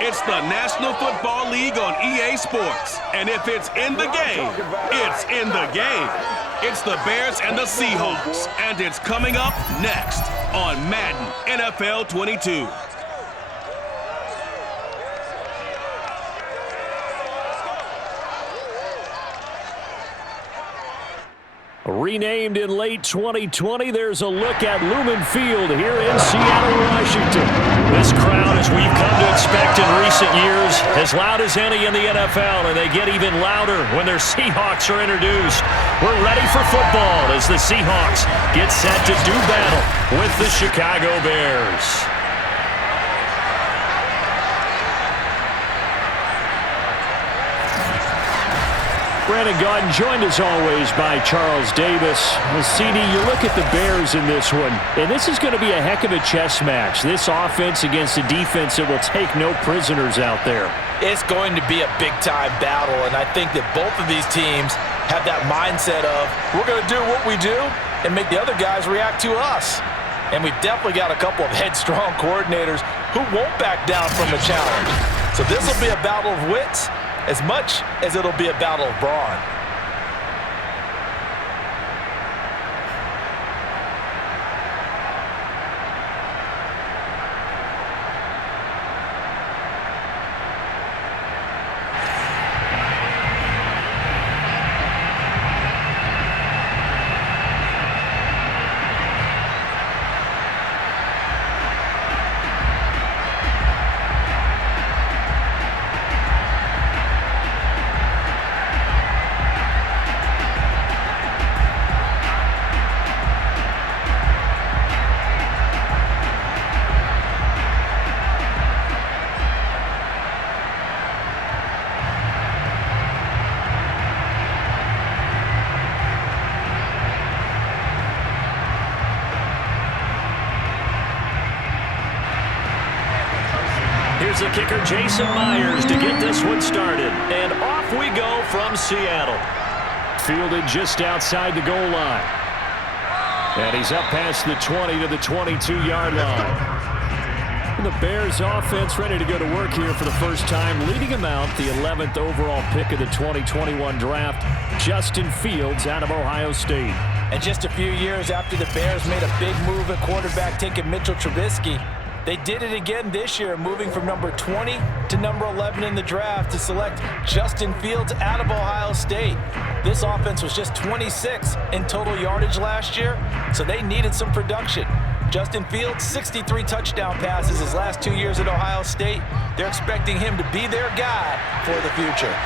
It's the National Football League on EA Sports. And if it's in the game, it's in the game. It's the Bears and the Seahawks. And it's coming up next on Madden NFL 22. Renamed in late 2020, there's a look at Lumen Field here in Seattle, Washington. This crowd, as we've come to expect in recent years, as loud as any in the NFL, and they get even louder when their Seahawks are introduced. We're ready for football as the Seahawks get set to do battle with the Chicago Bears. Brandon Gaudin joined as always by Charles Davis. Well, CD, you look at the Bears in this one, and this is going to be a heck of a chess match. This offense against a defense that will take no prisoners out there. It's going to be a big-time battle, and I think that both of these teams have that mindset of, we're going to do what we do and make the other guys react to us. And we've definitely got a couple of headstrong coordinators who won't back down from the challenge. So this will be a battle of wits as much as it'll be a battle of brawn. Here's the kicker, Jason Myers, to get this one started. And off we go from Seattle. Fielded just outside the goal line. And he's up past the 20 to the 22-yard line. And the Bears offense ready to go to work here for the first time, leading them out, the 11th overall pick of the 2021 draft, Justin Fields out of Ohio State. And just a few years after the Bears made a big move at quarterback, taking Mitchell Trubisky, they did it again this year, moving from number 20 to number 11 in the draft to select Justin Fields out of Ohio State. This offense was just 26 in total yardage last year, so they needed some production. Justin Fields, 63 touchdown passes his last 2 years at Ohio State. They're expecting him to be their guy for the future.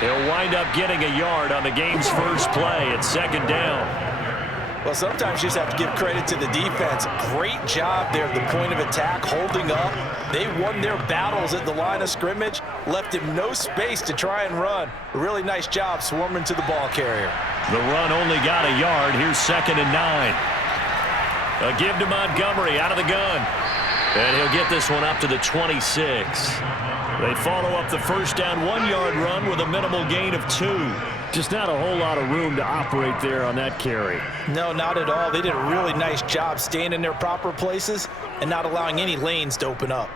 He'll wind up getting a yard on the game's first play at second down. Well, sometimes you just have to give credit to the defense. Great job there at the point of attack, holding up. They won their battles at the line of scrimmage, left him no space to try and run. A really nice job swarming to the ball carrier. The run only got a yard. Here's 2nd and 9. A give to Montgomery out of the gun. And he'll get this one up to the 26. They follow up the first down 1-yard run with a minimal gain of 2. Just not a whole lot of room to operate there on that carry. No, not at all. They did a really nice job staying in their proper places and not allowing any lanes to open up.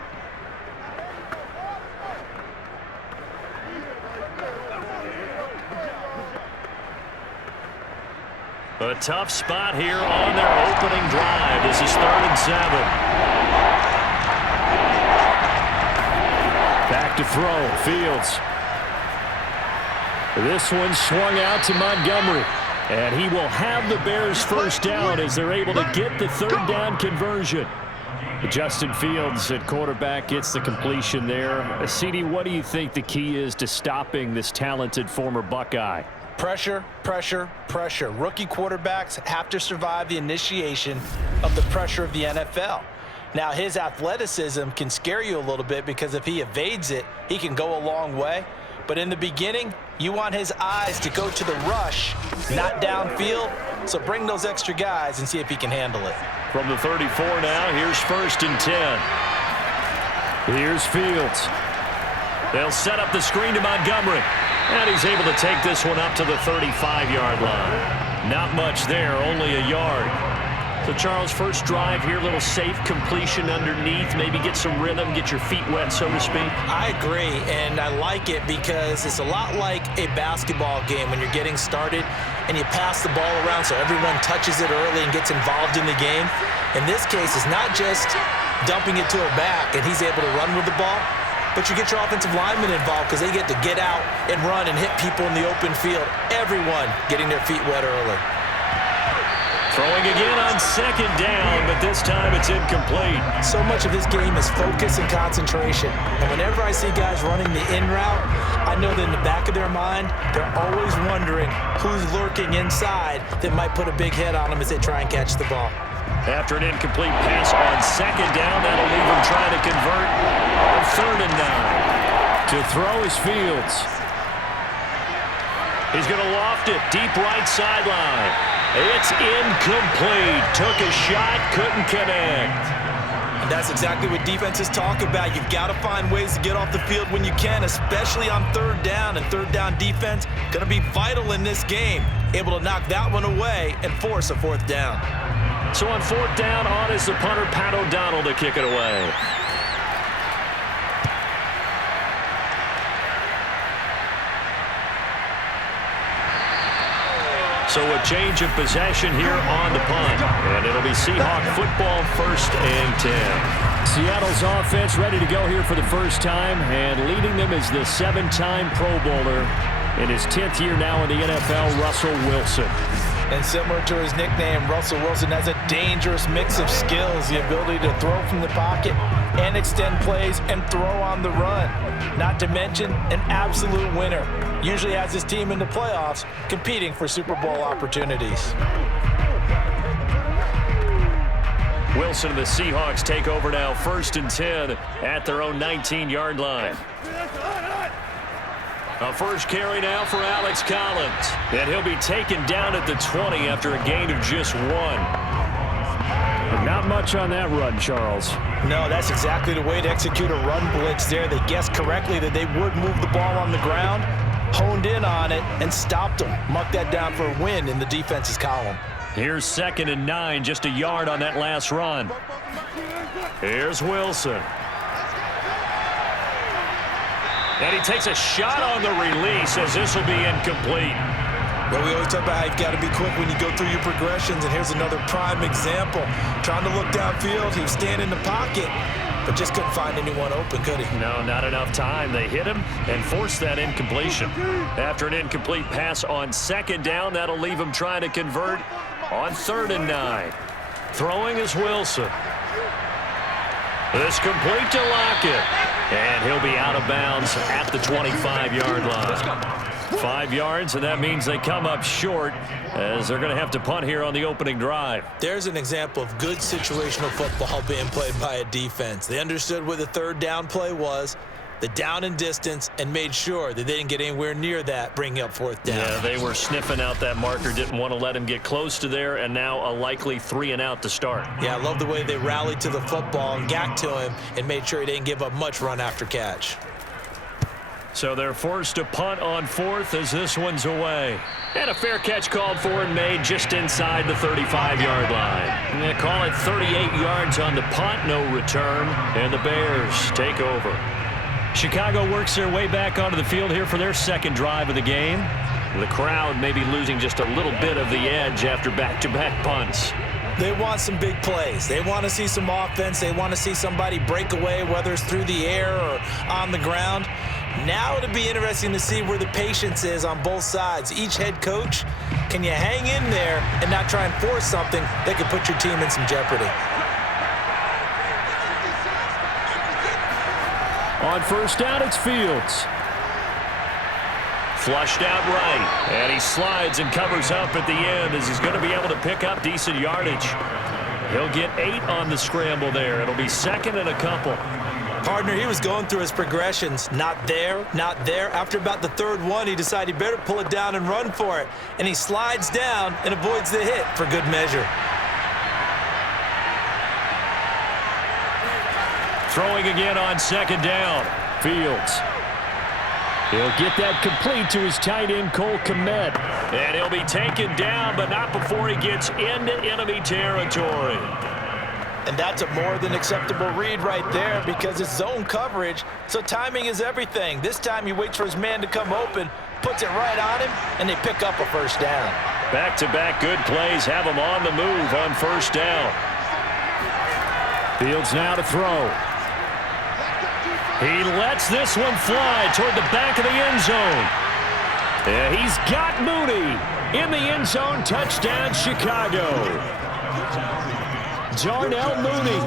A tough spot here on their opening drive. This is 3rd and 7. Back to throw, Fields. This one swung out to Montgomery. And he will have the Bears first down as they're able to get the 3rd down conversion. Justin Fields at quarterback gets the completion there. CD, what do you think the key is to stopping this talented former Buckeye? Pressure, pressure, pressure. Rookie quarterbacks have to survive the initiation of the pressure of the NFL. Now, his athleticism can scare you a little bit because if he evades it, he can go a long way. But in the beginning, you want his eyes to go to the rush, not downfield. So bring those extra guys and see if he can handle it. From the 34 now, here's 1st and 10. Here's Fields. They'll set up the screen to Montgomery. And he's able to take this one up to the 35-yard line. Not much there, only a yard. So, Charles, first drive here, little safe completion underneath, maybe get some rhythm, get your feet wet, so to speak. I agree, and I like it because it's a lot like a basketball game when you're getting started and you pass the ball around so everyone touches it early and gets involved in the game. In this case, it's not just dumping it to a back and he's able to run with the ball, but you get your offensive linemen involved because they get to get out and run and hit people in the open field. Everyone getting their feet wet early. Throwing again on second down, but this time it's incomplete. So much of this game is focus and concentration. And whenever I see guys running the in route, I know that in the back of their mind, they're always wondering who's lurking inside that might put a big hit on them as they try and catch the ball. After an incomplete pass on second down, that'll leave him trying to convert on 3rd and 9. To throw is Fields. He's going to loft it deep right sideline. It's incomplete. Took a shot, couldn't connect. And that's exactly what defenses talk about. You've got to find ways to get off the field when you can, especially on 3rd down. And 3rd down defense going to be vital in this game. Able to knock that one away and force a 4th down. So on 4th down, on is the punter, Pat O'Donnell, to kick it away. So a change of possession here on the punt. And it'll be Seahawk football 1st and 10. Seattle's offense ready to go here for the first time. And leading them is the 7-time Pro Bowler in his 10th year now in the NFL, Russell Wilson. And similar to his nickname, Russell Wilson has a dangerous mix of skills. The ability to throw from the pocket and extend plays and throw on the run. Not to mention an absolute winner. Usually has his team in the playoffs competing for Super Bowl opportunities. Wilson and the Seahawks take over now 1st and 10 at their own 19-yard line. A first carry now for Alex Collins. And he'll be taken down at the 20 after a gain of just 1. Not much on that run, Charles. No, that's exactly the way to execute a run blitz there. They guessed correctly that they would move the ball on the ground, honed in on it, and stopped them. Mark that down for a win in the defense's column. Here's 2nd and 9, just a yard on that last run. Here's Wilson. And he takes a shot on the release as this will be incomplete. Well, we always talk about how you've got to be quick when you go through your progressions, and here's another prime example. Trying to look downfield, he was standing in the pocket, but just couldn't find anyone open, could he? No, not enough time. They hit him and forced that incompletion. After an incomplete pass on 2nd down, that'll leave him trying to convert on 3rd and 9. Throwing is Wilson. This complete to Lockett. And he'll be out of bounds at the 25-yard line. 5 yards, and that means they come up short as they're going to have to punt here on the opening drive. There's an example of good situational football being played by a defense. They understood what the 3rd down play was, the down and distance, and made sure that they didn't get anywhere near that, bringing up 4th down. Yeah, they were sniffing out that marker, didn't want to let him get close to there, and now a likely 3 and out to start. Yeah, I love the way they rallied to the football and got to him and made sure he didn't give up much run after catch. So they're forced to punt on 4th as this one's away. And a fair catch called for and made just inside the 35-yard line. And they call it 38 yards on the punt, no return, and the Bears take over. Chicago works their way back onto the field here for their 2nd drive of the game. The crowd may be losing just a little bit of the edge after back-to-back punts. They want some big plays. They want to see some offense. They want to see somebody break away, whether it's through the air or on the ground. Now it'll be interesting to see where the patience is on both sides. Each head coach, can you hang in there and not try and force something that could put your team in some jeopardy? On 1st down, it's Fields. Flushed out right, and he slides and covers up at the end as he's going to be able to pick up decent yardage. He'll get 8 on the scramble there. It'll be 2nd and a couple. Partner, he was going through his progressions. Not there, not there. After about the 3rd one, he decided he better pull it down and run for it. And he slides down and avoids the hit for good measure. Throwing again on 2nd down. Fields. He'll get that complete to his tight end, Cole Kmet. And he'll be taken down, but not before he gets into enemy territory. And that's a more than acceptable read right there because it's zone coverage, so timing is everything. This time he waits for his man to come open, puts it right on him, and they pick up a first down. Back-to-back good plays have him on the move on first down. Fields now to throw. He lets this one fly toward the back of the end zone. And he's got Mooney in the end zone. Touchdown, Chicago. Darnell Mooney,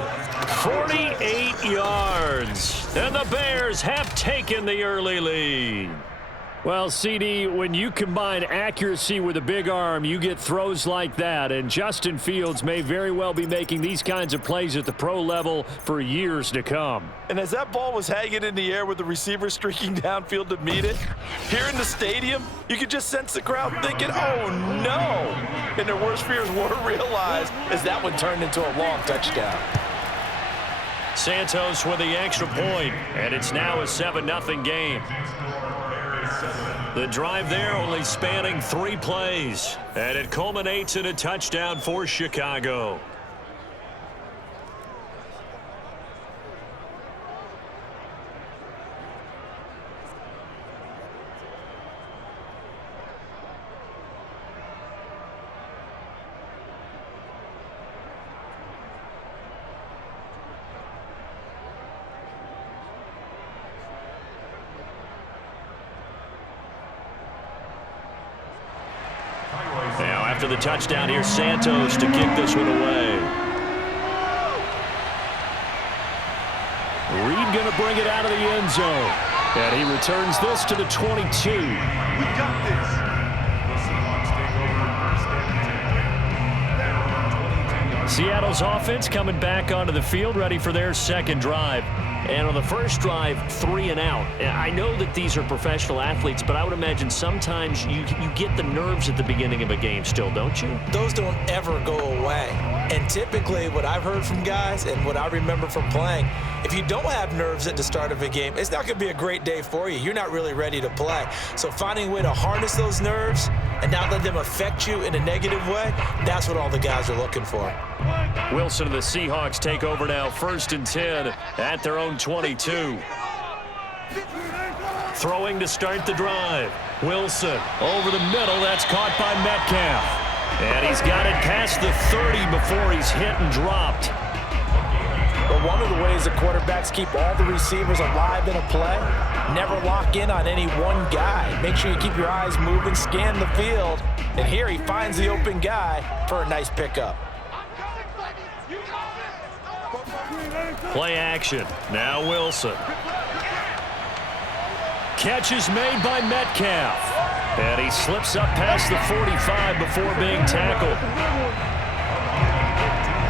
48 yards. And the Bears have taken the early lead. Well, CD, when you combine accuracy with a big arm, you get throws like that. And Justin Fields may very well be making these kinds of plays at the pro level for years to come. And as that ball was hanging in the air with the receiver streaking downfield to meet it, here in the stadium, you could just sense the crowd thinking, oh, no. And their worst fears were realized as that one turned into a long touchdown. Santos with the extra point, and it's now a 7-0 game. The drive there only spanning 3 plays, and it culminates in a touchdown for Chicago. After the touchdown, here's Santos to kick this one away. Reed going to bring it out of the end zone. And he returns this to the 22. We got this. Seattle's offense coming back onto the field, ready for their second drive. And on the first drive, 3 and out. I know that these are professional athletes, but I would imagine sometimes you get the nerves at the beginning of a game still, don't you? Those don't ever go away. And typically what I've heard from guys and what I remember from playing, if you don't have nerves at the start of a game, it's not going to be a great day for you. You're not really ready to play. So finding a way to harness those nerves and not let them affect you in a negative way, that's what all the guys are looking for. Wilson and the Seahawks take over now, 1st and 10 at their own 22. Throwing to start the drive. Wilson over the middle. That's caught by Metcalf. And he's got it past the 30 before he's hit and dropped. But one of the ways the quarterbacks keep all the receivers alive in a play, never lock in on any one guy. Make sure you keep your eyes moving, scan the field. And here he finds the open guy for a nice pickup. Play action. Now Wilson. Catch is made by Metcalf. And he slips up past the 45 before being tackled.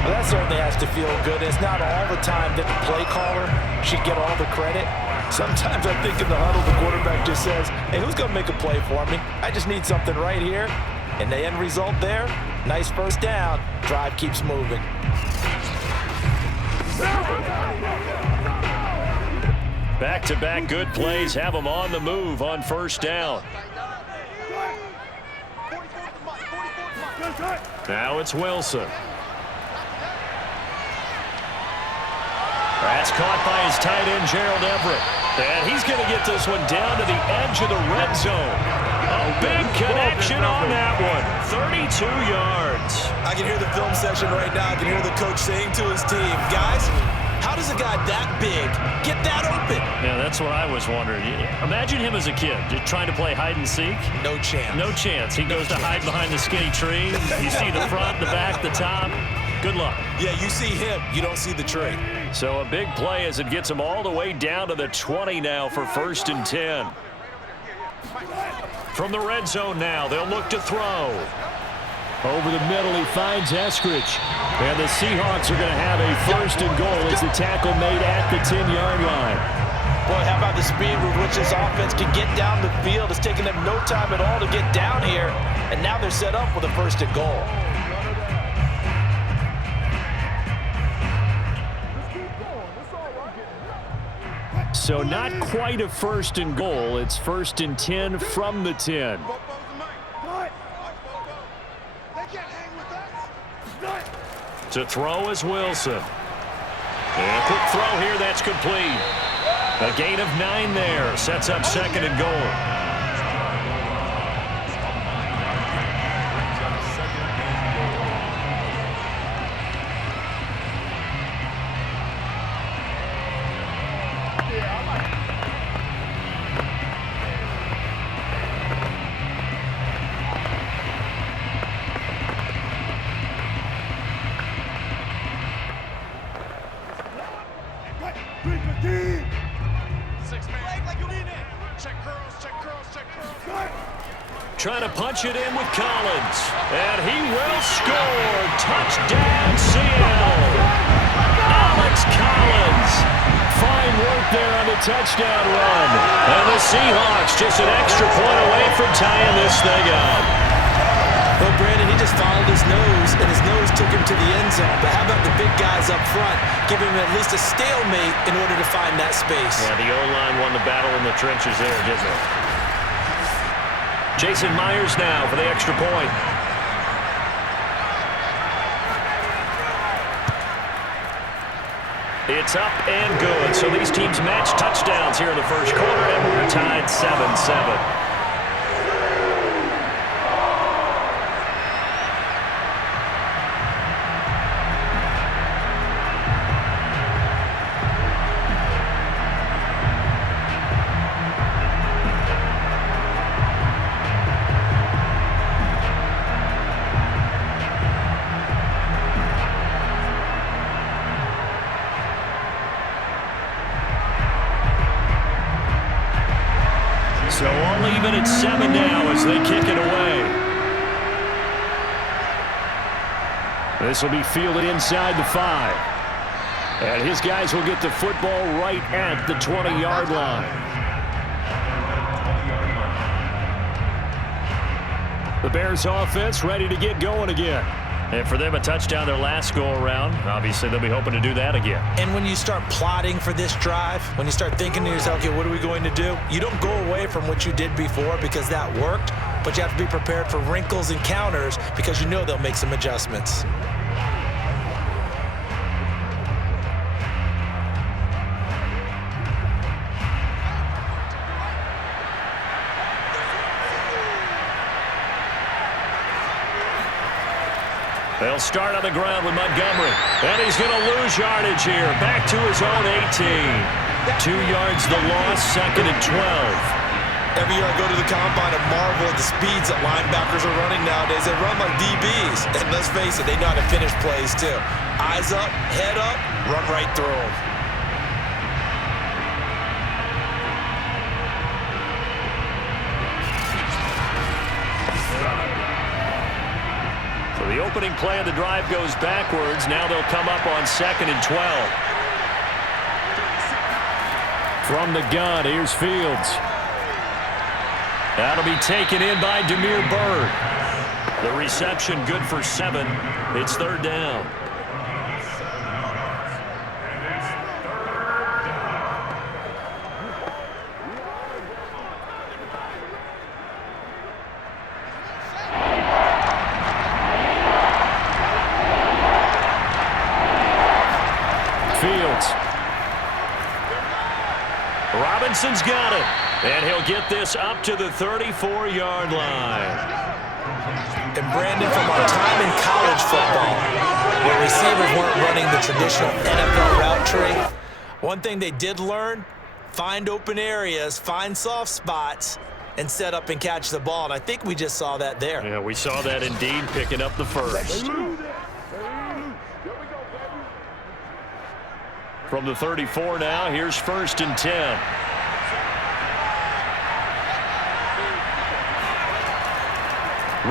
Well, that certainly has to feel good. It's not all the time that the play caller should get all the credit. Sometimes I think in the huddle, the quarterback just says, hey, who's going to make a play for me? I just need something right here. And the end result there, nice first down. Drive keeps moving. Back-to-back good plays have them on the move on first down. Now it's Wilson. That's caught by his tight end, Gerald Everett. And he's going to get this one down to the edge of the red zone. A big connection on that one. 32 yards. I can hear the film session right now. I can hear the coach saying to his team, guys, how does a guy that big get that open? Yeah, that's what I was wondering. Imagine him as a kid, just trying to play hide and seek. No chance. No chance. He goes to hide behind the skinny tree. You see the front, the back, the top. Good luck. Yeah, you see him. You don't see the tree. So a big play as it gets him all the way down to the 20 now for 1st and 10. From the red zone now, they'll look to throw. Over the middle, he finds Eskridge. And the Seahawks are going to have a 1st and goal as the tackle made at the 10-yard line. Boy, how about the speed with which this offense can get down the field? It's taken them no time at all to get down here. And now they're set up with a 1st and goal. So not quite a 1st and goal. It's 1st and 10 from the 10. To throw is Wilson. And a quick throw here, that's complete. A gain of 9 there. Sets up 2nd and goal. Trying to punch it in with Collins. And he will score. Touchdown, Seattle. Alex Collins. Fine work there on the touchdown run. And the Seahawks just an extra point away from tying this thing up. Well, Brandon, he just followed his nose, and his nose took him to the end zone. But how about the big guys up front? Give him at least a stalemate in order to find that space. Yeah, the O-line won the battle in the trenches there, didn't it? Jason Myers now for the extra point. It's up and good. So these teams match touchdowns here in the first quarter, and we're tied 7-7. So all even at 7 now as they kick it away. This will be fielded inside the 5. And his guys will get the football right at the 20-yard line. The Bears offense ready to get going again. And for them, a touchdown their last go-around. Obviously, they'll be hoping to do that again. And when you start plotting for this drive, when you start thinking to yourself, okay, what are we going to do? You don't go away from what you did before because that worked, but you have to be prepared for wrinkles and counters because you know they'll make some adjustments. They'll start on the ground with Montgomery. And he's going to lose yardage here. Back to his own 18. 2 yards the loss, 2nd and 12. Every year I go to the combine and marvel at the speeds that linebackers are running nowadays. They run like DBs. And let's face it, they know how to finish plays too. Eyes up, head up, run right through them. The opening play of the drive goes backwards. Now they'll come up on 2nd and 12. From the gun, here's Fields. That'll be taken in by Damiere Byrd. The reception good for 7. It's 3rd down. Fields. Robinson's got it. And he'll get this up to the 34-yard line. And Brandon, from our time in college football, where receivers weren't running the traditional NFL route tree, one thing they did learn, find open areas, find soft spots, and set up and catch the ball. And I think we just saw that there. Yeah, we saw that indeed, picking up the first. From the 34 now, here's 1st and 10.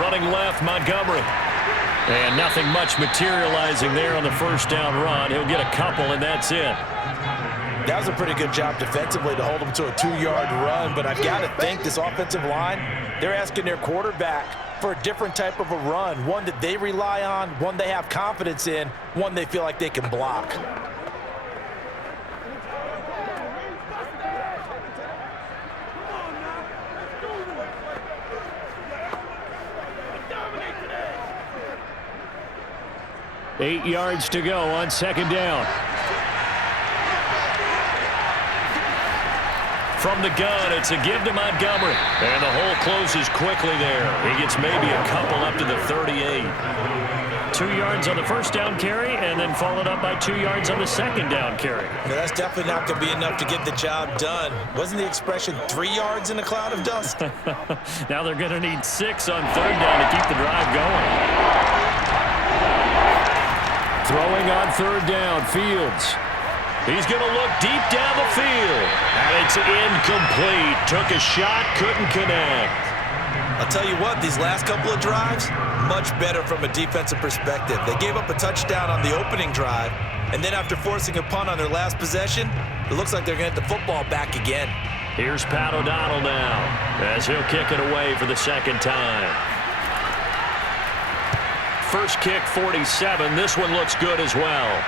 Running left, Montgomery. And nothing much materializing there on the 1st down run. He'll get a couple, and that's it. That was a pretty good job defensively to hold him to a 2-yard run, but I've got to think this offensive line, they're asking their quarterback for a different type of a run, one that they rely on, one they have confidence in, one they feel like they can block. 8 yards to go on second down. From the gun, it's a give to Montgomery. And the hole closes quickly there. He gets maybe a couple up to the 38. 2 yards on the first down carry, and then followed up by 2 yards on the second down carry. Now, that's definitely not going to be enough to get the job done. Wasn't the expression 3 yards in a cloud of dust? Now they're going to need 6 on third down to keep the drive going. Throwing on third down, Fields. He's going to look deep down the field. And it's incomplete. Took a shot, couldn't connect. I'll tell you what, these last couple of drives, much better from a defensive perspective. They gave up a touchdown on the opening drive, and then after forcing a punt on their last possession, it looks like they're going to get the football back again. Here's Pat O'Donnell now, as he'll kick it away for the second time. First kick, 47. This one looks good as well.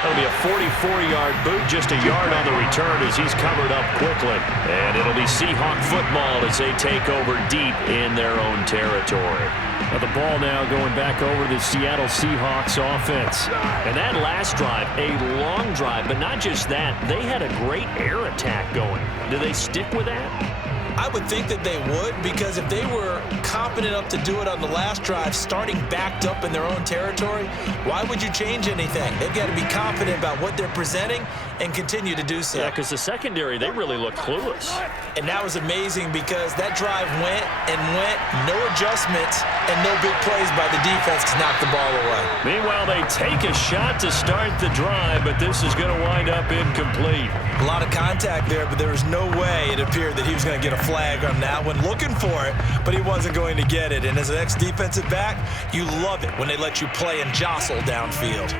That'll be a 44-yard boot, just a yard on the return as he's covered up quickly. And it'll be Seahawk football as they take over deep in their own territory. Now the ball now going back over to the Seattle Seahawks offense. And that last drive, a long drive, but not just that. They had a great air attack going. Do they stick with that? I would think that they would, because if they were confident enough to do it on the last drive, starting backed up in their own territory, why would you change anything? They've got to be confident about what they're presenting and continue to do so. Yeah, because the secondary, they really look clueless. And that was amazing because that drive went and went, no adjustments, and no big plays by the defense to knock the ball away. Meanwhile, they take a shot to start the drive, but this is going to wind up incomplete. A lot of contact there, but there was no way it appeared that he was going to get a flag on that one. Looking for it, but he wasn't going to get it. And as an ex-defensive back, you love it when they let you play and jostle downfield.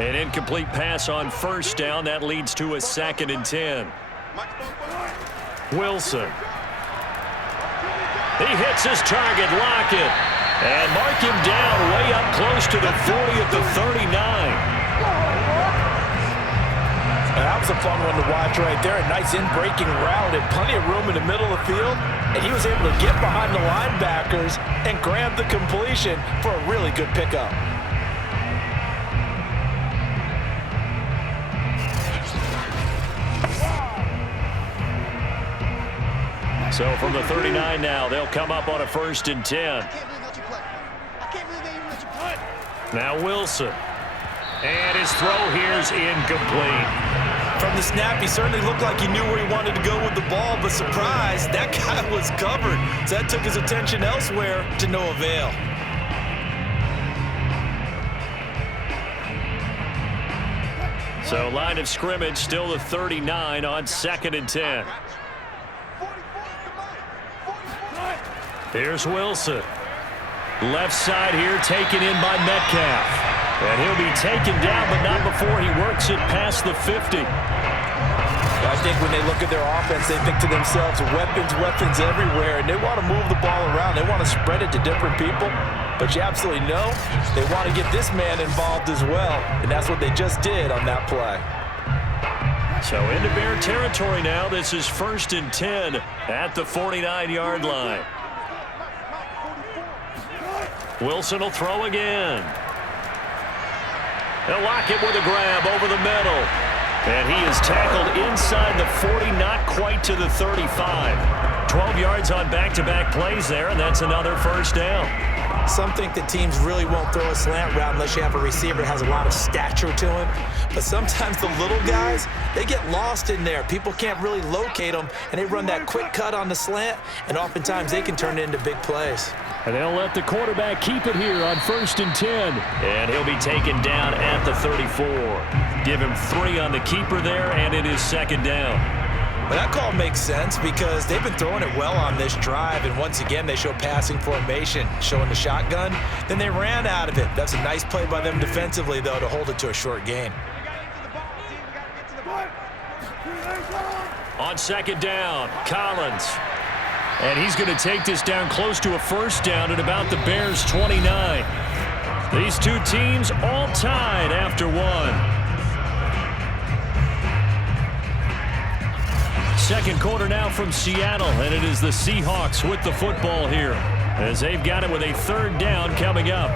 An incomplete pass on first down. That leads to a 2nd and 10. Wilson. He hits his target, Lockett. And mark him down way up close to the 40 at the 39. That was a fun one to watch right there. A nice in-breaking route and plenty of room in the middle of the field. And he was able to get behind the linebackers and grab the completion for a really good pickup. So from the 39 now, they'll come up on a 1st and 10. Now Wilson. And his throw here's incomplete. From the snap, he certainly looked like he knew where he wanted to go with the ball, but surprise, that guy was covered. So that took his attention elsewhere to no avail. So line of scrimmage still the 39 on 2nd and 10. Here's Wilson. Left side here taken in by Metcalf. And he'll be taken down, but not before he works it past the 50. I think when they look at their offense, they think to themselves, weapons everywhere, and they want to move the ball around. They want to spread it to different people. But you absolutely know they want to get this man involved as well, and that's what they just did on that play. So into Bear territory now. This is 1st and 10 at the 49-yard line. Wilson will throw again. They'll lock it with a grab over the middle. And he is tackled inside the 40, not quite to the 35. 12 yards on back-to-back plays there, and that's another 1st down. Some think that teams really won't throw a slant route unless you have a receiver that has a lot of stature to him. But sometimes the little guys, they get lost in there. People can't really locate them, and they run that quick cut on the slant, and oftentimes they can turn it into big plays. And they'll let the quarterback keep it here on 1st and 10. And he'll be taken down at the 34. Give him 3 on the keeper there, and it is 2nd down. Well, that call makes sense because they've been throwing it well on this drive, and once again they show passing formation, showing the shotgun. Then they ran out of it. That's a nice play by them defensively, though, to hold it to a short gain. On 2nd down, Collins. And he's going to take this down close to a 1st down at about the Bears' 29. These two teams all tied after 1. 2nd quarter now from Seattle, and it is the Seahawks with the football here. as they've got it with a 3rd down coming up.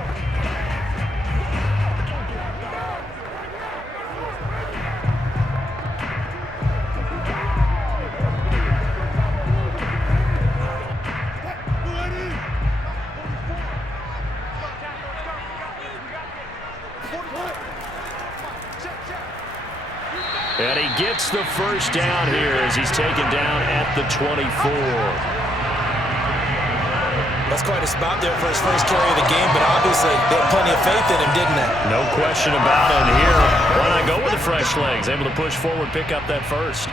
And he gets the 1st down here as he's taken down at the 24. That's quite a spot there for his first carry of the game, but obviously they had plenty of faith in him, didn't they? No question about it. Here, why not go with the fresh legs? Able to push forward, pick up that 1st.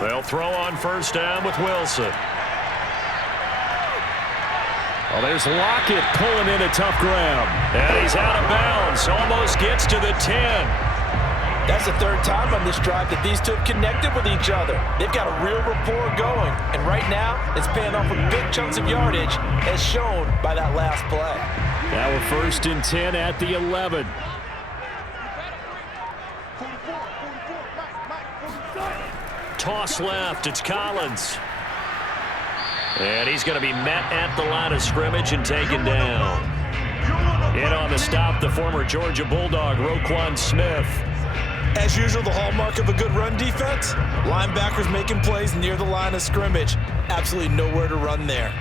They'll throw on 1st down with Wilson. Well, there's Lockett pulling in a tough ground. And he's out of bounds. Almost gets to the 10. That's the 3rd time on this drive that these two have connected with each other. They've got a real rapport going. And right now, it's paying off with big chunks of yardage, as shown by that last play. Now we're 1st and 10 at the 11. Toss left. It's Collins. And he's going to be met at the line of scrimmage and taken down. In on the stop, the former Georgia Bulldog, Roquan Smith. As usual, the hallmark of a good run defense, linebackers making plays near the line of scrimmage. Absolutely nowhere to run there.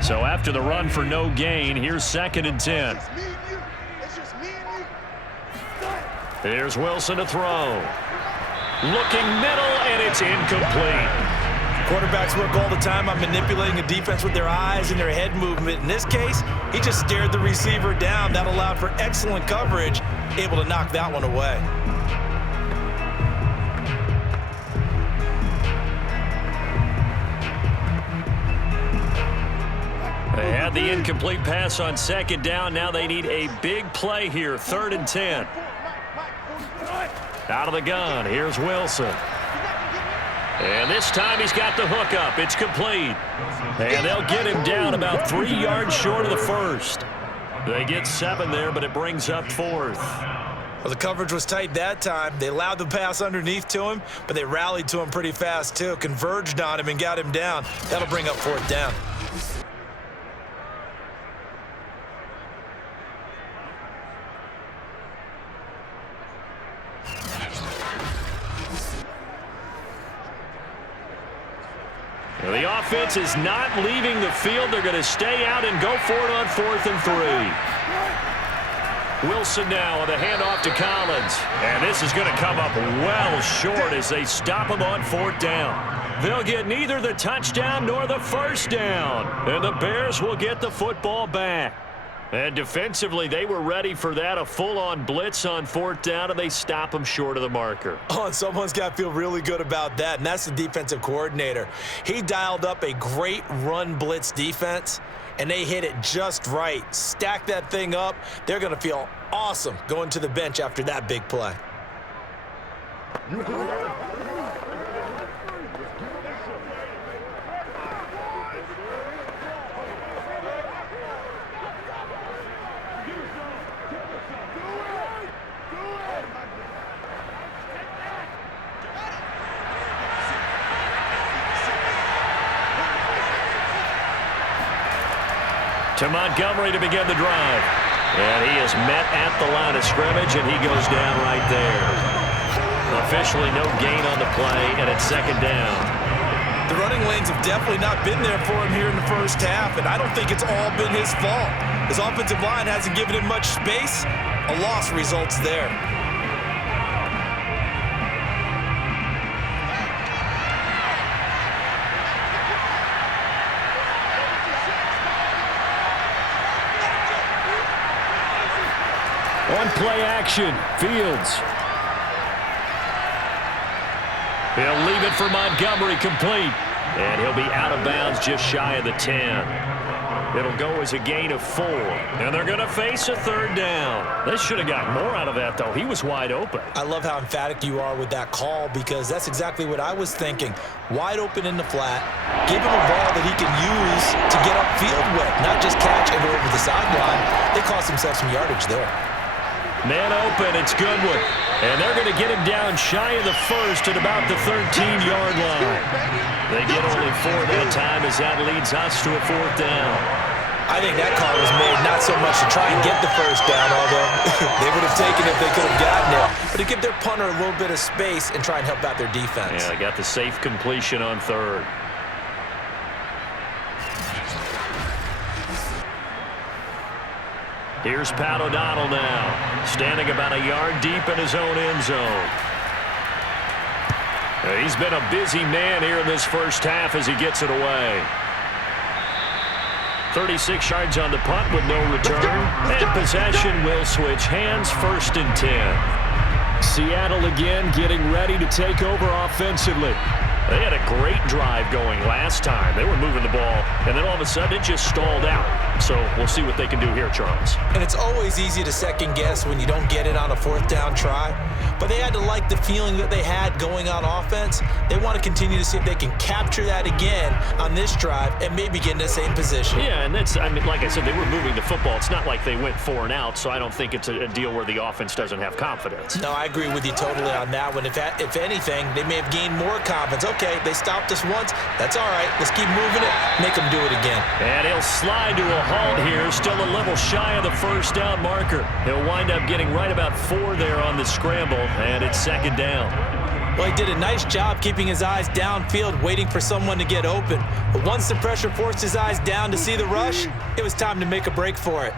So after the run for no gain, here's 2nd and 10. Here's Wilson to throw. Looking middle, and it's incomplete. Quarterbacks work all the time on manipulating a defense with their eyes and their head movement. In this case, he just stared the receiver down. That allowed for excellent coverage, able to knock that one away. They had the incomplete pass on 2nd down. Now they need a big play here, 3rd and 10. Out of the gun, here's Wilson. And this time he's got the hook up. It's complete. And they'll get him down about 3 yards short of the 1st. They get 7 there, but it brings up 4th. Well, the coverage was tight that time. They allowed the pass underneath to him, but they rallied to him pretty fast, too. Converged on him and got him down. That'll bring up 4th down. The offense is not leaving the field. They're going to stay out and go for it on 4th and 3. Wilson now with a handoff to Collins. And this is going to come up well short as they stop him on 4th down. They'll get neither the touchdown nor the 1st down. And the Bears will get the football back. And defensively, they were ready for that, a full-on blitz on 4th down, and they stop them short of the marker. Oh, and someone's got to feel really good about that, and that's the defensive coordinator. He dialed up a great run blitz defense, and they hit it just right. Stack that thing up. They're going to feel awesome going to the bench after that big play. To Montgomery to begin the drive. And he is met at the line of scrimmage, and he goes down right there. Officially no gain on the play, and it's 2nd down. The running lanes have definitely not been there for him here in the 1st half, and I don't think it's all been his fault. His offensive line hasn't given him much space. A loss results there. On play action, Fields. He'll leave it for Montgomery complete. And he'll be out of bounds just shy of the 10. It'll go as a gain of 4. And they're going to face a third down. They should have got more out of that, though. He was wide open. I love how emphatic you are with that call because that's exactly what I was thinking. Wide open in the flat. Give him a ball that he can use to get upfield with, not just catch and go over the sideline. They cost themselves some yardage there. Man open, it's Goodwin. And they're going to get him down shy of the first at about the 13-yard line. They get only 4 that time as that leads us to a 4th down. I think that call was made not so much to try and get the first down, although they would have taken it if they could have gotten it, but to give their punter a little bit of space and try and help out their defense. Yeah, they got the safe completion on 3rd. Here's Pat O'Donnell now, standing about a yard deep in his own end zone. He's been a busy man here in this first half as he gets it away. 36 yards on the punt with no return. And possession will switch hands, 1st and 10. Seattle again getting ready to take over offensively. They had a great drive going last time. They were moving the ball, and then all of a sudden it just stalled out. So we'll see what they can do here, Charles. And it's always easy to second guess when you don't get it on a 4th down try. But they had to like the feeling that they had going on offense. They want to continue to see if they can capture that again on this drive and maybe get in the same position. Yeah, and that's, I mean, like I said, they were moving the football. It's not like they went 4 and out, so I don't think it's a deal where the offense doesn't have confidence. No, I agree with you totally on that one. If anything, they may have gained more confidence. Okay, they stopped us once. That's all right. Let's keep moving it. Make them do it again. And he'll slide to a halt here. Still a little shy of the 1st down marker. He'll wind up getting right about 4 there on the scramble, and it's 2nd down. Well, he did a nice job keeping his eyes downfield, waiting for someone to get open. But once the pressure forced his eyes down to see the rush, it was time to make a break for it.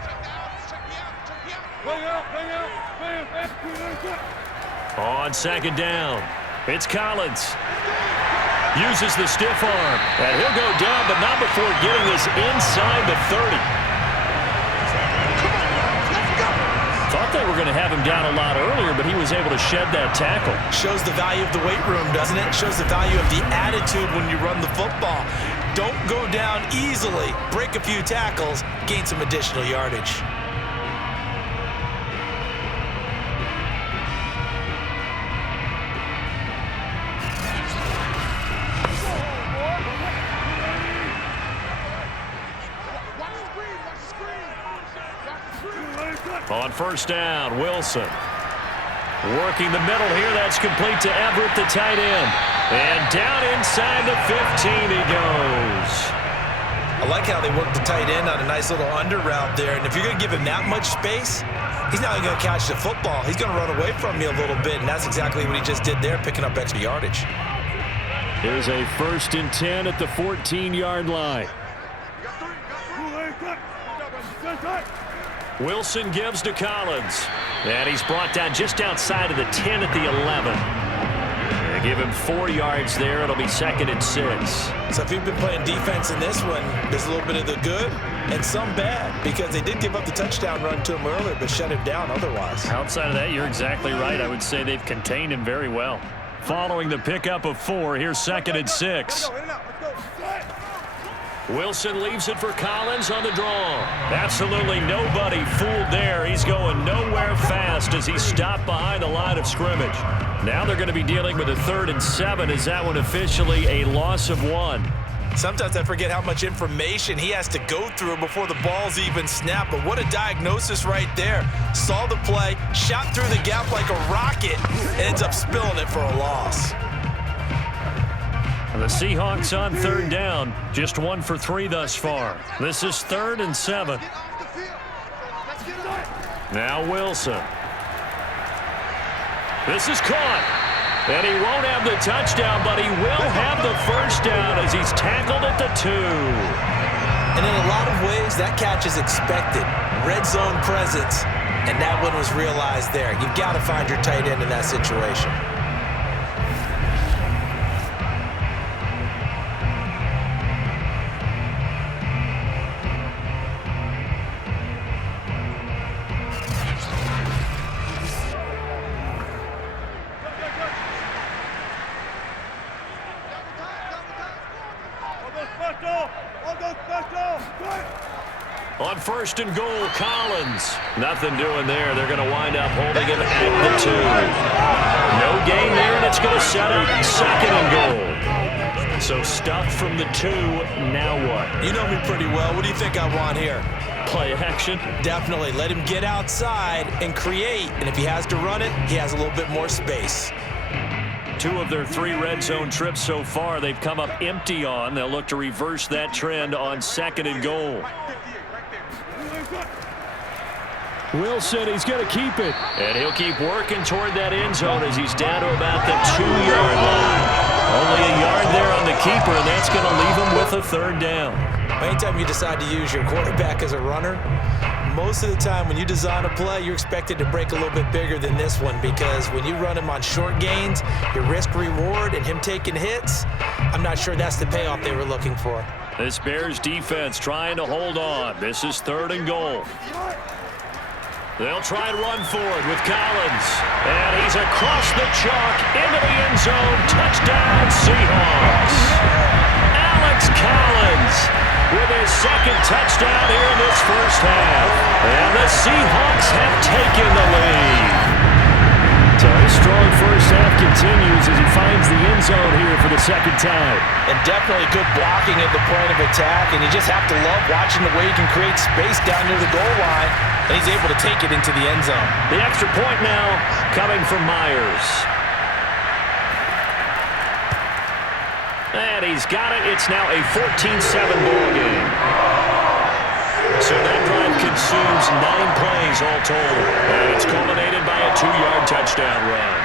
On 2nd down, it's Collins. Uses the stiff arm, and he'll go down, but not before getting this inside the 30. Thought they were going to have him down a lot earlier, but he was able to shed that tackle. Shows the value of the weight room, doesn't it? Shows the value of the attitude when you run the football. Don't go down easily. Break a few tackles, gain some additional yardage. On 1st down, Wilson. Working the middle here. That's complete to Everett, the tight end. And down inside the 15 he goes. I like how they work the tight end on a nice little under route there. And if you're going to give him that much space, he's not going to catch the football. He's going to run away from you a little bit, and that's exactly what he just did there, picking up extra yardage. Here's a 1st and 10 at the 14-yard line. Wilson gives to Collins. And he's brought down just outside of the 10 at the 11. They give him 4 yards there. It'll be 2nd and 6. So if you've been playing defense in this one, there's a little bit of the good and some bad, because they did give up the touchdown run to him earlier, but shut him down otherwise. Outside of that, you're exactly right. I would say they've contained him very well. Following the pickup of 4, here's 2nd and 6. Wilson leaves it for Collins on the draw. Absolutely nobody fooled there. He's going nowhere fast as he's stopped behind the line of scrimmage. Now they're going to be dealing with a 3rd and 7. Is that one officially a loss of 1? Sometimes I forget how much information he has to go through before the ball's even snapped. But what a diagnosis right there. Saw the play, shot through the gap like a rocket, and ends up spilling it for a loss. The Seahawks on 3rd down, just 1 for 3 thus far. This is 3rd and 7. Now Wilson. This is caught. And he won't have the touchdown, but he will have the 1st down as he's tackled at the 2. And in a lot of ways, that catch is expected. Red zone presence, and that one was realized there. You've got to find your tight end in that situation. On first and goal, Collins. Nothing doing there. They're going to wind up holding him at the 2. No gain there, and it's going to set up second and goal. So stuffed from the 2. Now what? You know me pretty well. What do you think I want here? Play action? Definitely. Let him get outside and create. And if he has to run it, he has a little bit more space. 2 of their 3 red zone trips so far, they've come up empty on. They'll look to reverse that trend on second and goal. Wilson, he's going to keep it. And he'll keep working toward that end zone as he's down to about the 2-yard line. Only a yard there on the keeper, and that's going to leave him with a third down. Anytime you decide to use your quarterback as a runner, most of the time when you design a play, you're expected to break a little bit bigger than this one, because when you run him on short gains, your risk-reward and him taking hits, I'm not sure that's the payoff they were looking for. This Bears defense trying to hold on. This is third and goal. They'll try and run forward with Collins. And he's across the chalk into the end zone. Touchdown, Seahawks. Alex Collins with his second touchdown here in this first half. And the Seahawks have taken the lead. So his strong first half continues as he finds the end zone here for the second time. And definitely good blocking at the point of attack, and you just have to love watching the way he can create space down near the goal line, and he's able to take it into the end zone. The extra point now coming from Myers. And he's got it. It's now a 14-7 ball game. So that drive consumes 9 plays all total. And it's culminated by a 2-yard touchdown run.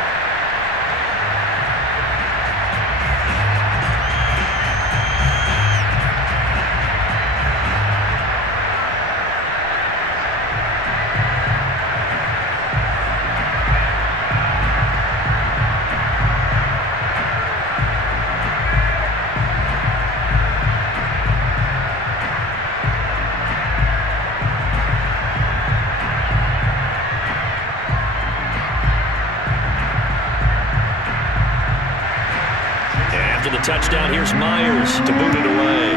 The touchdown, here's Myers to boot it away.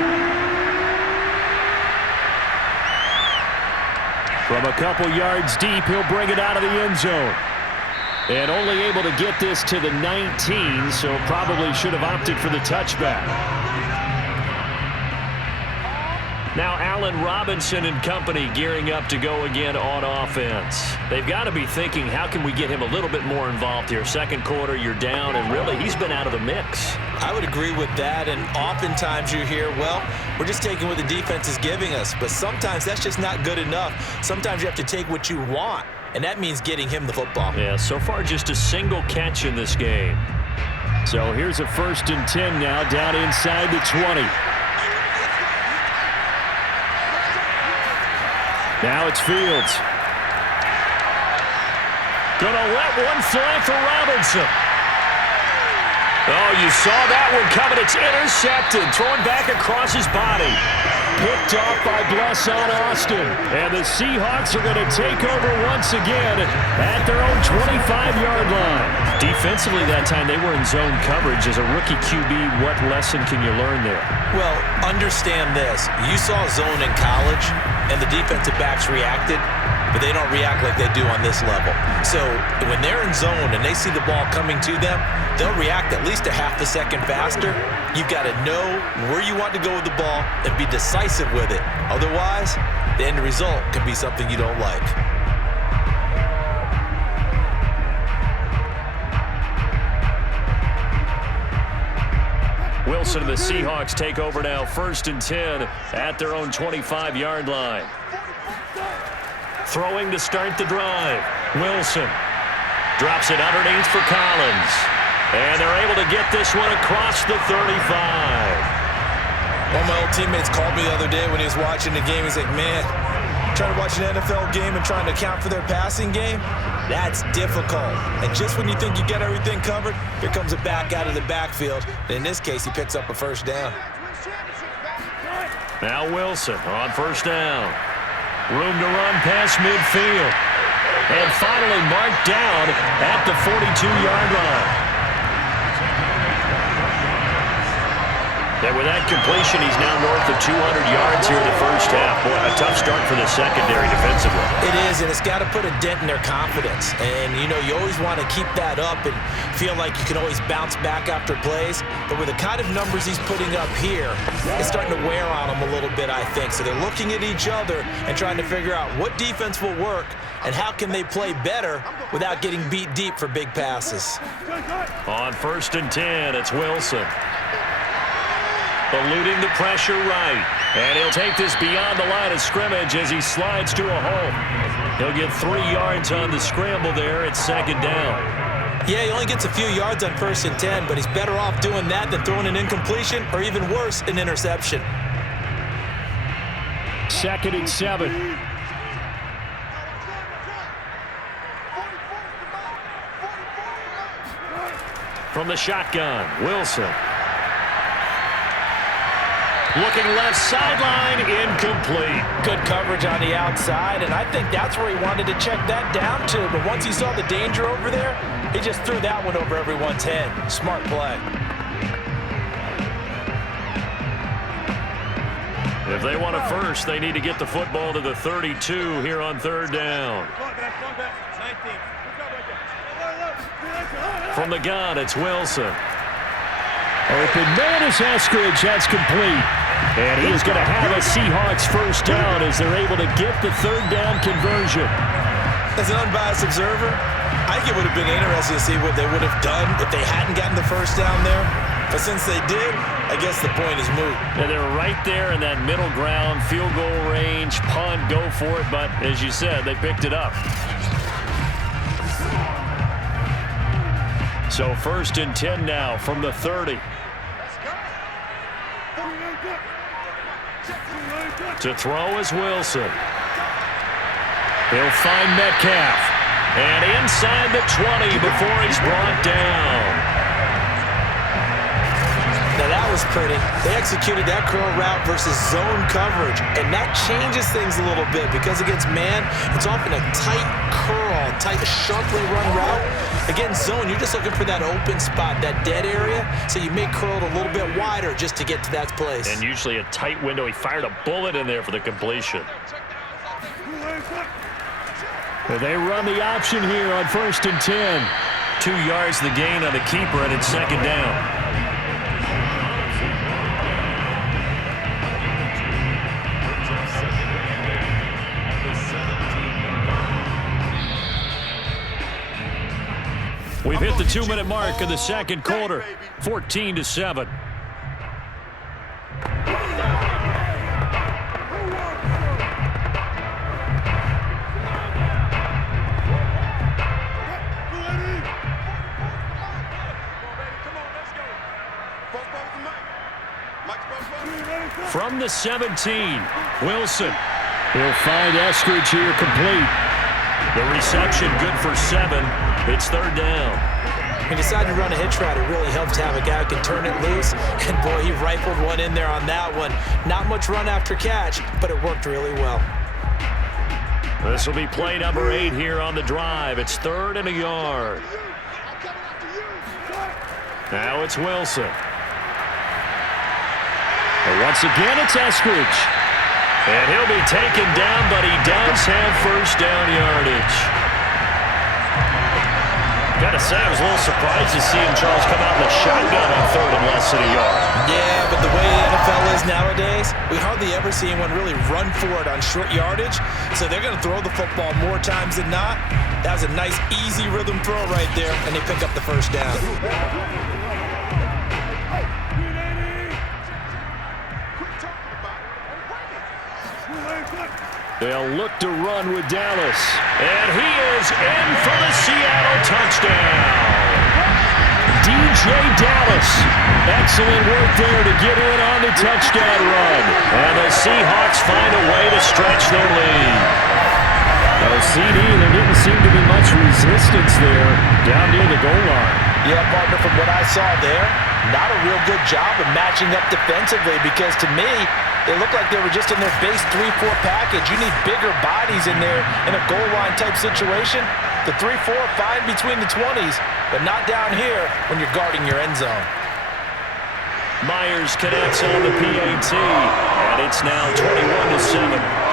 From a couple yards deep, he'll bring it out of the end zone. And only able to get this to the 19, so probably should have opted for the touchback. Now Allen Robinson and company gearing up to go again on offense. They've got to be thinking, how can we get him a little bit more involved here? Second quarter, you're down, and really, he's been out of the mix. I would agree with that, and oftentimes you hear, well, we're just taking what the defense is giving us, but sometimes that's just not good enough. Sometimes you have to take what you want, and that means getting him the football. Yeah, so far just a single catch in this game. So here's a 1st and 10 now, down inside the 20. Now it's Fields. Gonna let one fly for Robinson. Oh, you saw that one coming. It's intercepted. Thrown back across his body. Picked off by Bless on Austin. And the Seahawks are going to take over once again at their own 25-yard line. Defensively that time, they were in zone coverage. As a rookie QB, what lesson can you learn there? Well, understand this. You saw zone in college, and the defensive backs reacted, but they don't react like they do on this level. So when they're in zone and they see the ball coming to them, they'll react at least a half a second faster. You've got to know where you want to go with the ball and be decisive with it. Otherwise, the end result can be something you don't like. Wilson and the Seahawks take over now, 1st and 10 at their own 25-yard line. Throwing to start the drive. Wilson drops it underneath for Collins. And they're able to get this one across the 35. One of my old teammates called me the other day when he was watching the game. He's like, man, trying to watch an NFL game and trying to account for their passing game, that's difficult. And just when you think you get everything covered, here comes a back out of the backfield. And in this case, he picks up a first down. Now Wilson on first down. Room to run past midfield. And finally marked down at the 42-yard line. And with that completion, he's now north of 200 yards here in the first half. Boy, a tough start for the secondary defensively. It is, and it's got to put a dent in their confidence. And, you know, you always want to keep that up and feel like you can always bounce back after plays. But with the kind of numbers he's putting up here, it's starting to wear on them a little bit, I think. So they're looking at each other and trying to figure out what defense will work and how can they play better without getting beat deep for big passes. On 1st and 10, it's Wilson. Eluding the pressure right. And he'll take this beyond the line of scrimmage as he slides to a hole. He'll get 3 yards on the scramble there. It's 2nd down. Yeah, he only gets a few yards on 1st and 10, but he's better off doing that than throwing an incompletion or even worse, an interception. 2nd and 7. From the shotgun, Wilson. Looking left sideline, incomplete. Good coverage on the outside, and I think that's where he wanted to check that down to. But once he saw the danger over there, he just threw that one over everyone's head. Smart play. If they want a first, they need to get the football to the 32 here on 3rd down. From the gun, it's Wilson. Open man is Eskridge. That's complete. And he is going to have a Seahawks first down as they're able to get the 3rd down conversion. As an unbiased observer, I think it would have been interesting to see what they would have done if they hadn't gotten the first down there. But since they did, I guess the point is moot. And they're right there in that middle ground, field goal range, punt, go for it. But as you said, they picked it up. So 1st and 10 now from the 30. To throw is Wilson. He'll find Metcalf. And inside the 20 before he's brought down. Now that was pretty. They executed that curl route versus zone coverage, and that changes things a little bit because against man, it's often a tight curl, tight, sharply run route. Against zone, you're just looking for that open spot, that dead area, so you may curl it a little bit wider just to get to that place. And usually a tight window. He fired a bullet in there for the completion. Well, they run the option here on 1st and 10. 2 yards the gain on the keeper, and it's 2nd down. We've hit the 2-minute mark of the 2nd quarter, 14-7. From the 17, Wilson. He'll find Eskridge here complete. The reception good for 7. It's 3rd down. He decided to run a hitch route. It really helps to have a guy who can turn it loose. And, boy, he rifled one in there on that one. Not much run after catch, but it worked really well. This will be play number 8 here on the drive. It's 3rd and a yard. Now it's Wilson. And once again, it's Eskridge. And he'll be taken down, but he does have first down yardage. Got to say, I was a little surprised to see him, Charles, come out in the shotgun on 3rd and less than a yard. Yeah, but the way the NFL is nowadays, we hardly ever see anyone really run for it on short yardage. So they're going to throw the football more times than not. That was a nice, easy rhythm throw right there, and they pick up the first down. They'll look to run with Dallas. And he is in for the Seattle touchdown. DJ Dallas. Excellent work there to get in on the touchdown run. And the Seahawks find a way to stretch their lead. CD, there didn't seem to be much resistance there down near the goal line. Yeah, partner, from what I saw there, not a real good job of matching up defensively because to me, they looked like they were just in their base 3-4 package. You need bigger bodies in there in a goal line type situation. The 3-4, fine between the 20s, but not down here when you're guarding your end zone. Myers connects on the PAT, and it's now 21-7.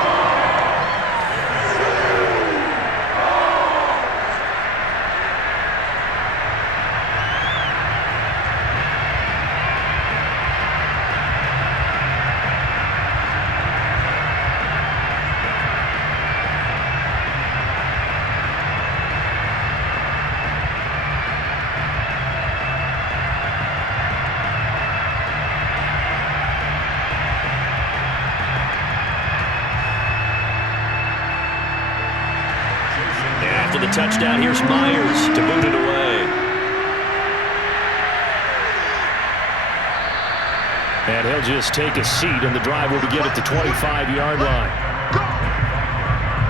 After the touchdown, here's Myers to boot it away. And he'll just take a seat, and the drive will begin at the 25-yard line.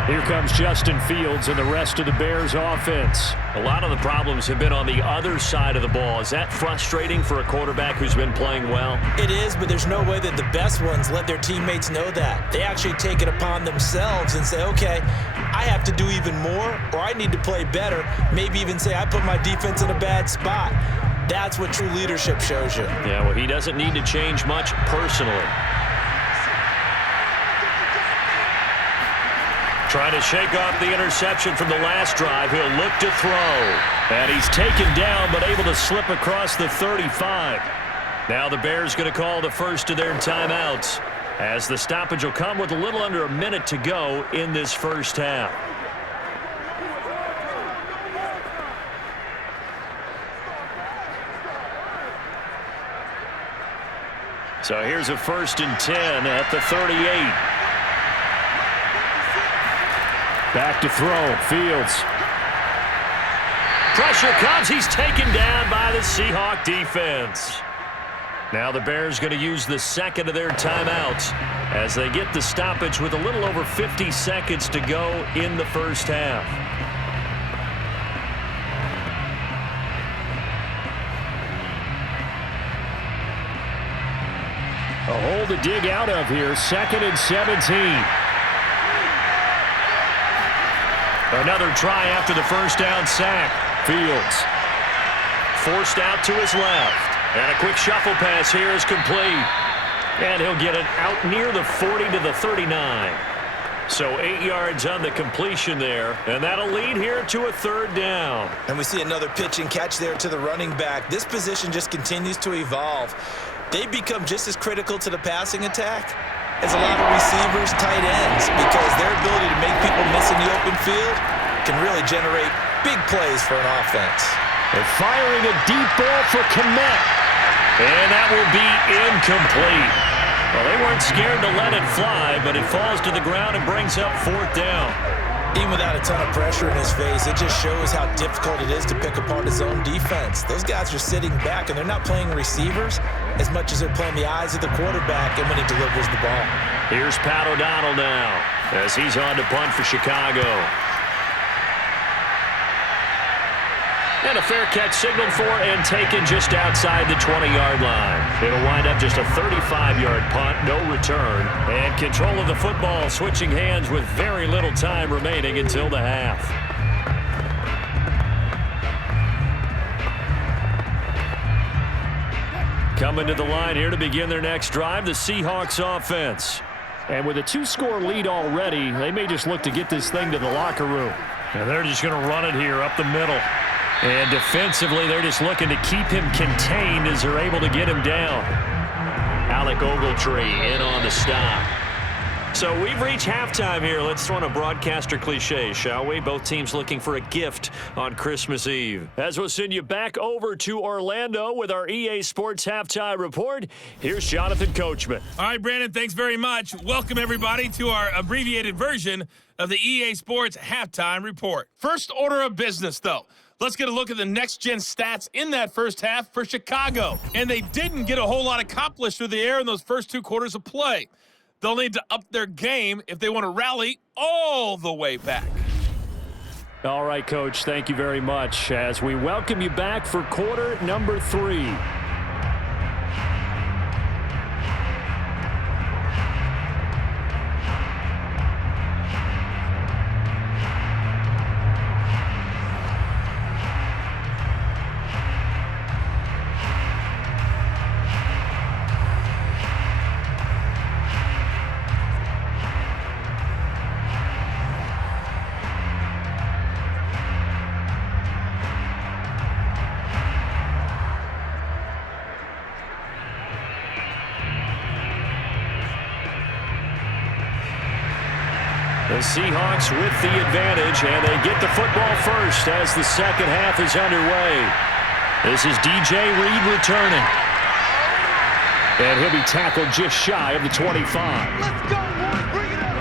Here comes Justin Fields and the rest of the Bears offense. A lot of the problems have been on the other side of the ball. Is that frustrating for a quarterback who's been playing well? It is, but there's no way that the best ones let their teammates know that. They actually take it upon themselves and say, okay, I have to do even more, or I need to play better. Maybe even say I put my defense in a bad spot. That's what true leadership shows you. Yeah, well, he doesn't need to change much personally. Trying to shake off the interception from the last drive. He'll look to throw. And he's taken down, but able to slip across the 35. Now the Bears going to call the first of their timeouts, as the stoppage will come with a little under a minute to go in this first half. So here's a 1st and 10 at the 38. Back to throw. Fields. Pressure comes. He's taken down by the Seahawk defense. Now the Bears going to use the second of their timeouts as they get the stoppage with a little over 50 seconds to go in the first half. A hole to dig out of here. 2nd and 17. Another try after the first down sack. Fields forced out to his left. And a quick shuffle pass here is complete. And he'll get it out near the 40 to the 39. So 8 yards on the completion there. And that'll lead here to a 3rd down. And we see another pitch and catch there to the running back. This position just continues to evolve. They become just as critical to the passing attack as a lot of receivers, tight ends, because their ability to make people miss in the open field can really generate big plays for an offense. They're firing a deep ball for Kmet. And that will be incomplete. Well, they weren't scared to let it fly, but it falls to the ground and brings up 4th down. Even without a ton of pressure in his face, it just shows how difficult it is to pick apart his own defense. Those guys are sitting back, and they're not playing receivers as much as they're playing the eyes of the quarterback and when he delivers the ball. Here's Pat O'Donnell now as he's on to punt for Chicago. And a fair catch signaled for and taken just outside the 20-yard line. It'll wind up just a 35-yard punt, no return. And control of the football switching hands with very little time remaining until the half. Coming to the line here to begin their next drive, the Seahawks offense. And with a 2-score lead already, they may just look to get this thing to the locker room. And they're just going to run it here up the middle. And defensively, they're just looking to keep him contained as they're able to get him down. Alec Ogletree in on the stop. So we've reached halftime here. Let's throw in a broadcaster cliche, shall we? Both teams looking for a gift on Christmas Eve. As we'll send you back over to Orlando with our EA Sports Halftime Report, here's Jonathan Coachman. All right, Brandon, thanks very much. Welcome, everybody, to our abbreviated version of the EA Sports Halftime Report. First order of business, though. Let's get a look at the next-gen stats in that first half for Chicago. And they didn't get a whole lot accomplished through the air in those first 2 quarters of play. They'll need to up their game if they want to rally all the way back. All right, Coach, thank you very much as we welcome you back for quarter number 3. The Seahawks with the advantage, and they get the football first as the second half is underway. This is DJ Reed returning. And he'll be tackled just shy of the 25. Let's go, boys. Bring it up.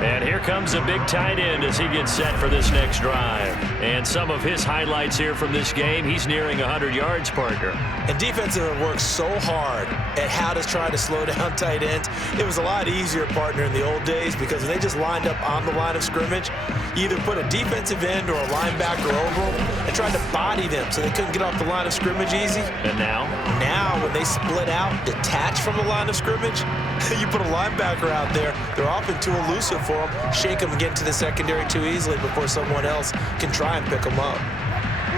And here comes a big tight end as he gets set for this next drive. And some of his highlights here from this game, he's nearing 100 yards, partner. And defensive have worked so hard at how to try to slow down tight ends. It was a lot easier, partner, in the old days because when they just lined up on the line of scrimmage, you either put a defensive end or a linebacker over them and tried to body them so they couldn't get off the line of scrimmage easy. And now? Now, when they split out, detach from the line of scrimmage, you put a linebacker out there, they're often too elusive for them, shake them and get into the secondary too easily before someone else can try and pick them up.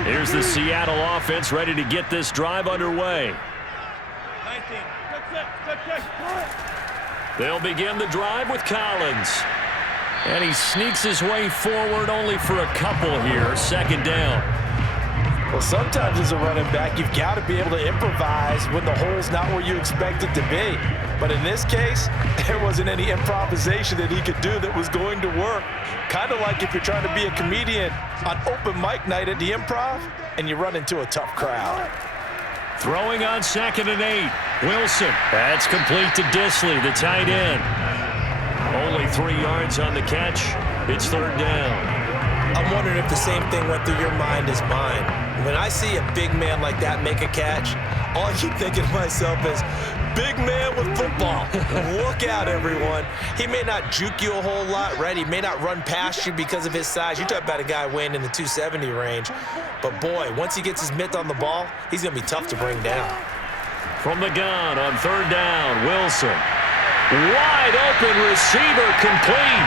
Here's the Seattle offense ready to get this drive underway. They'll begin the drive with Collins. And he sneaks his way forward only for a couple here. Second down. Well, sometimes as a running back, you've got to be able to improvise when the hole's not where you expect it to be. But in this case, there wasn't any improvisation that he could do that was going to work. Kind of like if you're trying to be a comedian on open mic night at the Improv and you run into a tough crowd. Throwing on 2nd and 8. Wilson. That's complete to Disley, the tight end. Only 3 yards on the catch. It's third down. I'm wondering if the same thing went through your mind as mine. When I see a big man like that make a catch, all I keep thinking to myself is, big man with football. Look out, everyone. He may not juke you a whole lot, right? He may not run past you because of his size. You're talking about a guy weighing in the 270 range. But, boy, once he gets his mitt on the ball, he's going to be tough to bring down. From the gun on third down, Wilson. Wide open receiver complete.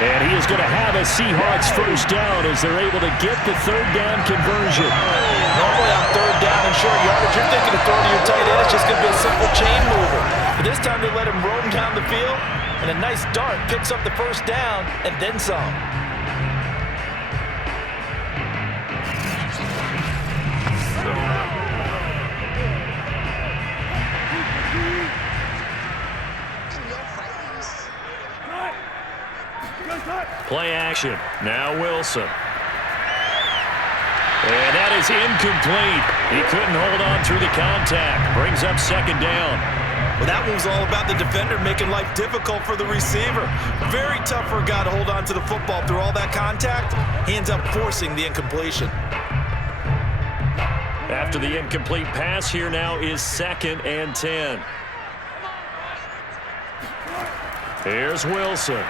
And he is going to have a Seahawks first down as they're able to get the third down conversion. Normally on third down and short yardage, you're thinking of throwing to your tight end. It's just going to be a simple chain mover. But this time they let him roam down the field, and a nice dart picks up the first down and then some. Play action. Now Wilson. And that is incomplete. He couldn't hold on through the contact. Brings up second down. Well, that one was all about the defender making life difficult for the receiver. Very tough for a guy to hold on to the football through all that contact. He ends up forcing the incompletion. After the incomplete pass, here now is 2nd and 10. Here's Wilson.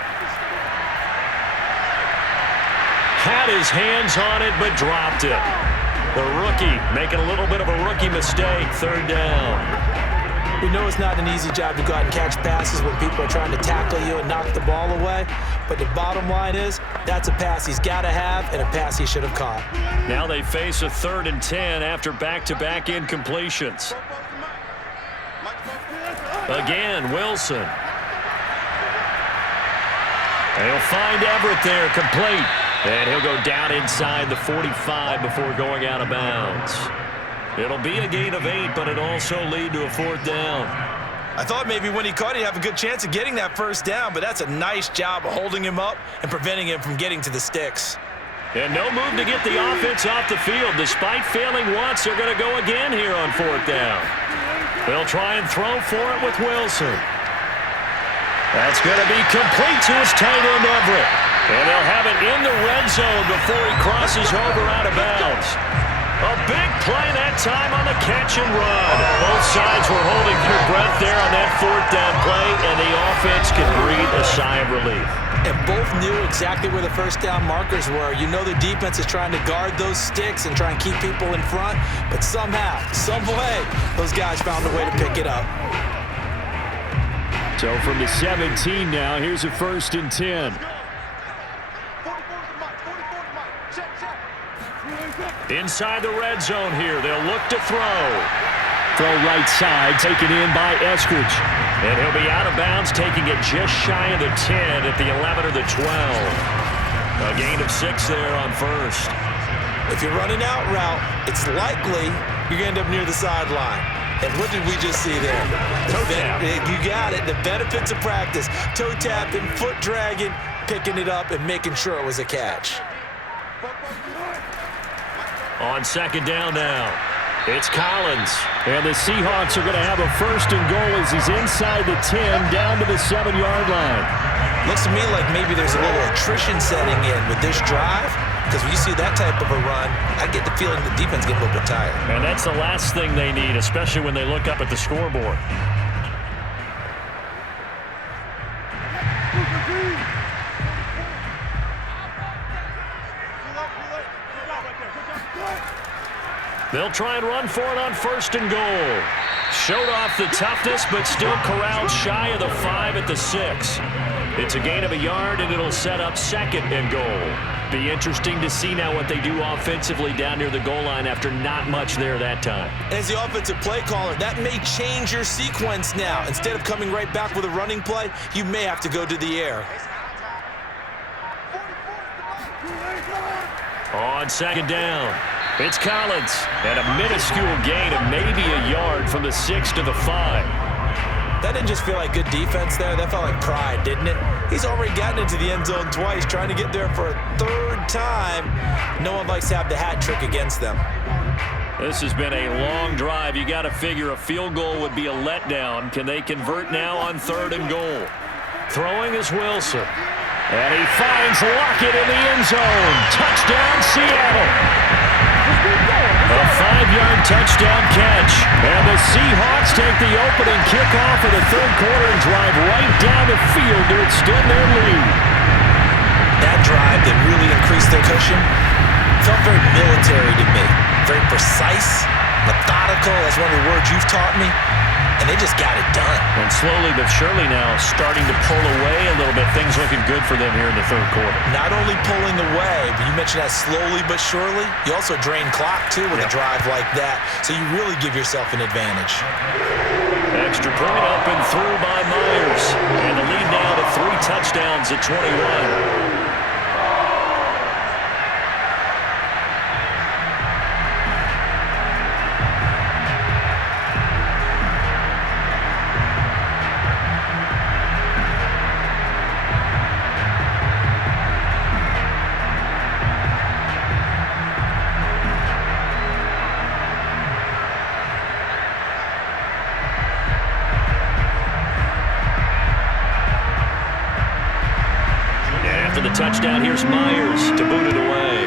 Had his hands on it, but dropped it. The rookie making a little bit of a rookie mistake. Third down. We know it's not an easy job to go out and catch passes when people are trying to tackle you and knock the ball away. But the bottom line is, that's a pass he's got to have and a pass he should have caught. Now they face a 3rd and 10 after back-to-back incompletions. Again, Wilson. They'll find Everett there, complete. And he'll go down inside the 45 before going out of bounds. It'll be a gain of 8, but it'll also lead to a 4th down. I thought maybe when he caught it, he'd have a good chance of getting that first down, but that's a nice job of holding him up and preventing him from getting to the sticks. And no move to get the offense off the field. Despite failing once, they're going to go again here on 4th down. They'll try and throw for it with Wilson. That's going to be complete to his tight end, Everett. And they'll have it in the red zone before he crosses over out of bounds. A big play that time on the catch and run. Both sides were holding their breath there on that 4th down play, and the offense can breathe a sigh of relief. And both knew exactly where the first down markers were. You know the defense is trying to guard those sticks and try and keep people in front, but somehow, some way, those guys found a way to pick it up. So from the 17 now, here's a 1st and 10. Inside the red zone here, they'll look to throw. Throw right side, taken in by Eskridge. And he'll be out of bounds, taking it just shy of the 10 at the 11 or the 12. A gain of 6 there on 1st. If you're running out route, it's likely you're going to end up near the sideline. And what did we just see there? Toe tap. You got it. The benefits of practice. Toe tapping, foot dragging, picking it up, and making sure it was a catch. On second down now, it's Collins. And the Seahawks are going to have a first and goal as he's inside the 10 down to the 7-yard line. Looks to me like maybe there's a little attrition setting in with this drive, because when you see that type of a run, I get the feeling the defense get a little bit tired. And that's the last thing they need, especially when they look up at the scoreboard. They'll try and run for it on first and goal. Showed off the toughness, but still corralled shy of the 5 at the 6. It's a gain of a yard, and it'll set up second and goal. Be interesting to see now what they do offensively down near the goal line after not much there that time. As the offensive play caller, that may change your sequence now. Instead of coming right back with a running play, you may have to go to the air. On second down, it's Collins, and a minuscule gain of maybe a yard from the 6 to the 5. That didn't just feel like good defense there. That felt like pride, didn't it? He's already gotten into the end zone twice, trying to get there for a third time. No one likes to have the hat trick against them. This has been a long drive. You got to figure a field goal would be a letdown. Can they convert now on third and goal? Throwing is Wilson. And he finds Lockett in the end zone. Touchdown, Seattle. A 5-yard touchdown catch. And the Seahawks take the opening kickoff of the third quarter and drive right down the field to extend their lead. That drive that really increased their cushion felt very military to me. Very precise, methodical. That's one of the words you've taught me. And they just got it done. And slowly but surely now starting to pull away a little bit. Things looking good for them here in the third quarter. Not only pulling away, but you mentioned that slowly but surely. You also drain clock, too, with a drive like that. So you really give yourself an advantage. Extra point up and through by Myers. And the lead now to 3 touchdowns at 21. After the touchdown, here's Myers to boot it away.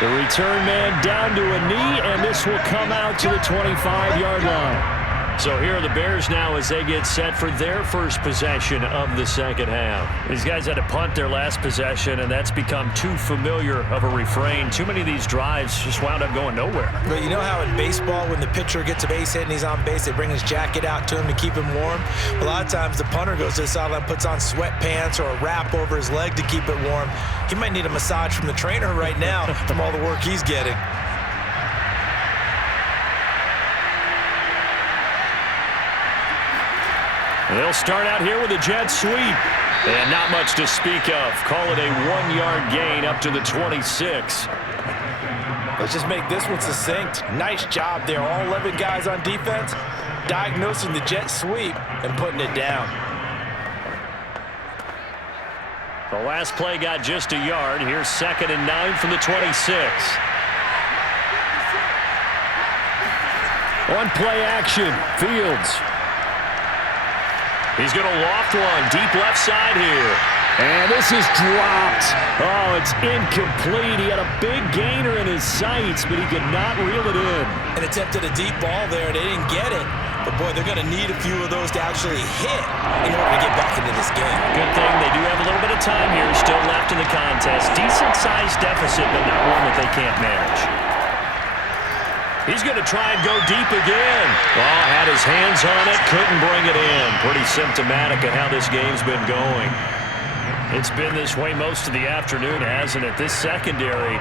The return man down to a knee, and this will come out to the 25-yard line. So here are the Bears now as they get set for their first possession of the second half. These guys had to punt their last possession, and that's become too familiar of a refrain. Too many of these drives just wound up going nowhere. But you know how in baseball, when the pitcher gets a base hit and he's on base, they bring his jacket out to him to keep him warm? A lot of times the punter goes to the sideline, puts on sweatpants or a wrap over his leg to keep it warm. He might need a massage from the trainer right now from all the work he's getting. They'll start out here with a jet sweep. And not much to speak of. Call it a 1-yard gain up to the 26. Let's just make this one succinct. Nice job there. All 11 guys on defense diagnosing the jet sweep and putting it down. The last play got just a yard. Here's 2nd and 9 from the 26. On play action, Fields. He's going to loft one deep left side here. And this is dropped. Oh, it's incomplete. He had a big gainer in his sights, but he could not reel it in. And attempted a deep ball there. They didn't get it. But, boy, they're going to need a few of those to actually hit in order to get back into this game. Good thing they do have a little bit of time here still left in the contest. Decent-sized deficit, but not one that they can't manage. He's going to try and go deep again. Oh, had his hands on it, couldn't bring it in. Pretty symptomatic of how this game's been going. It's been this way most of the afternoon, hasn't it? This secondary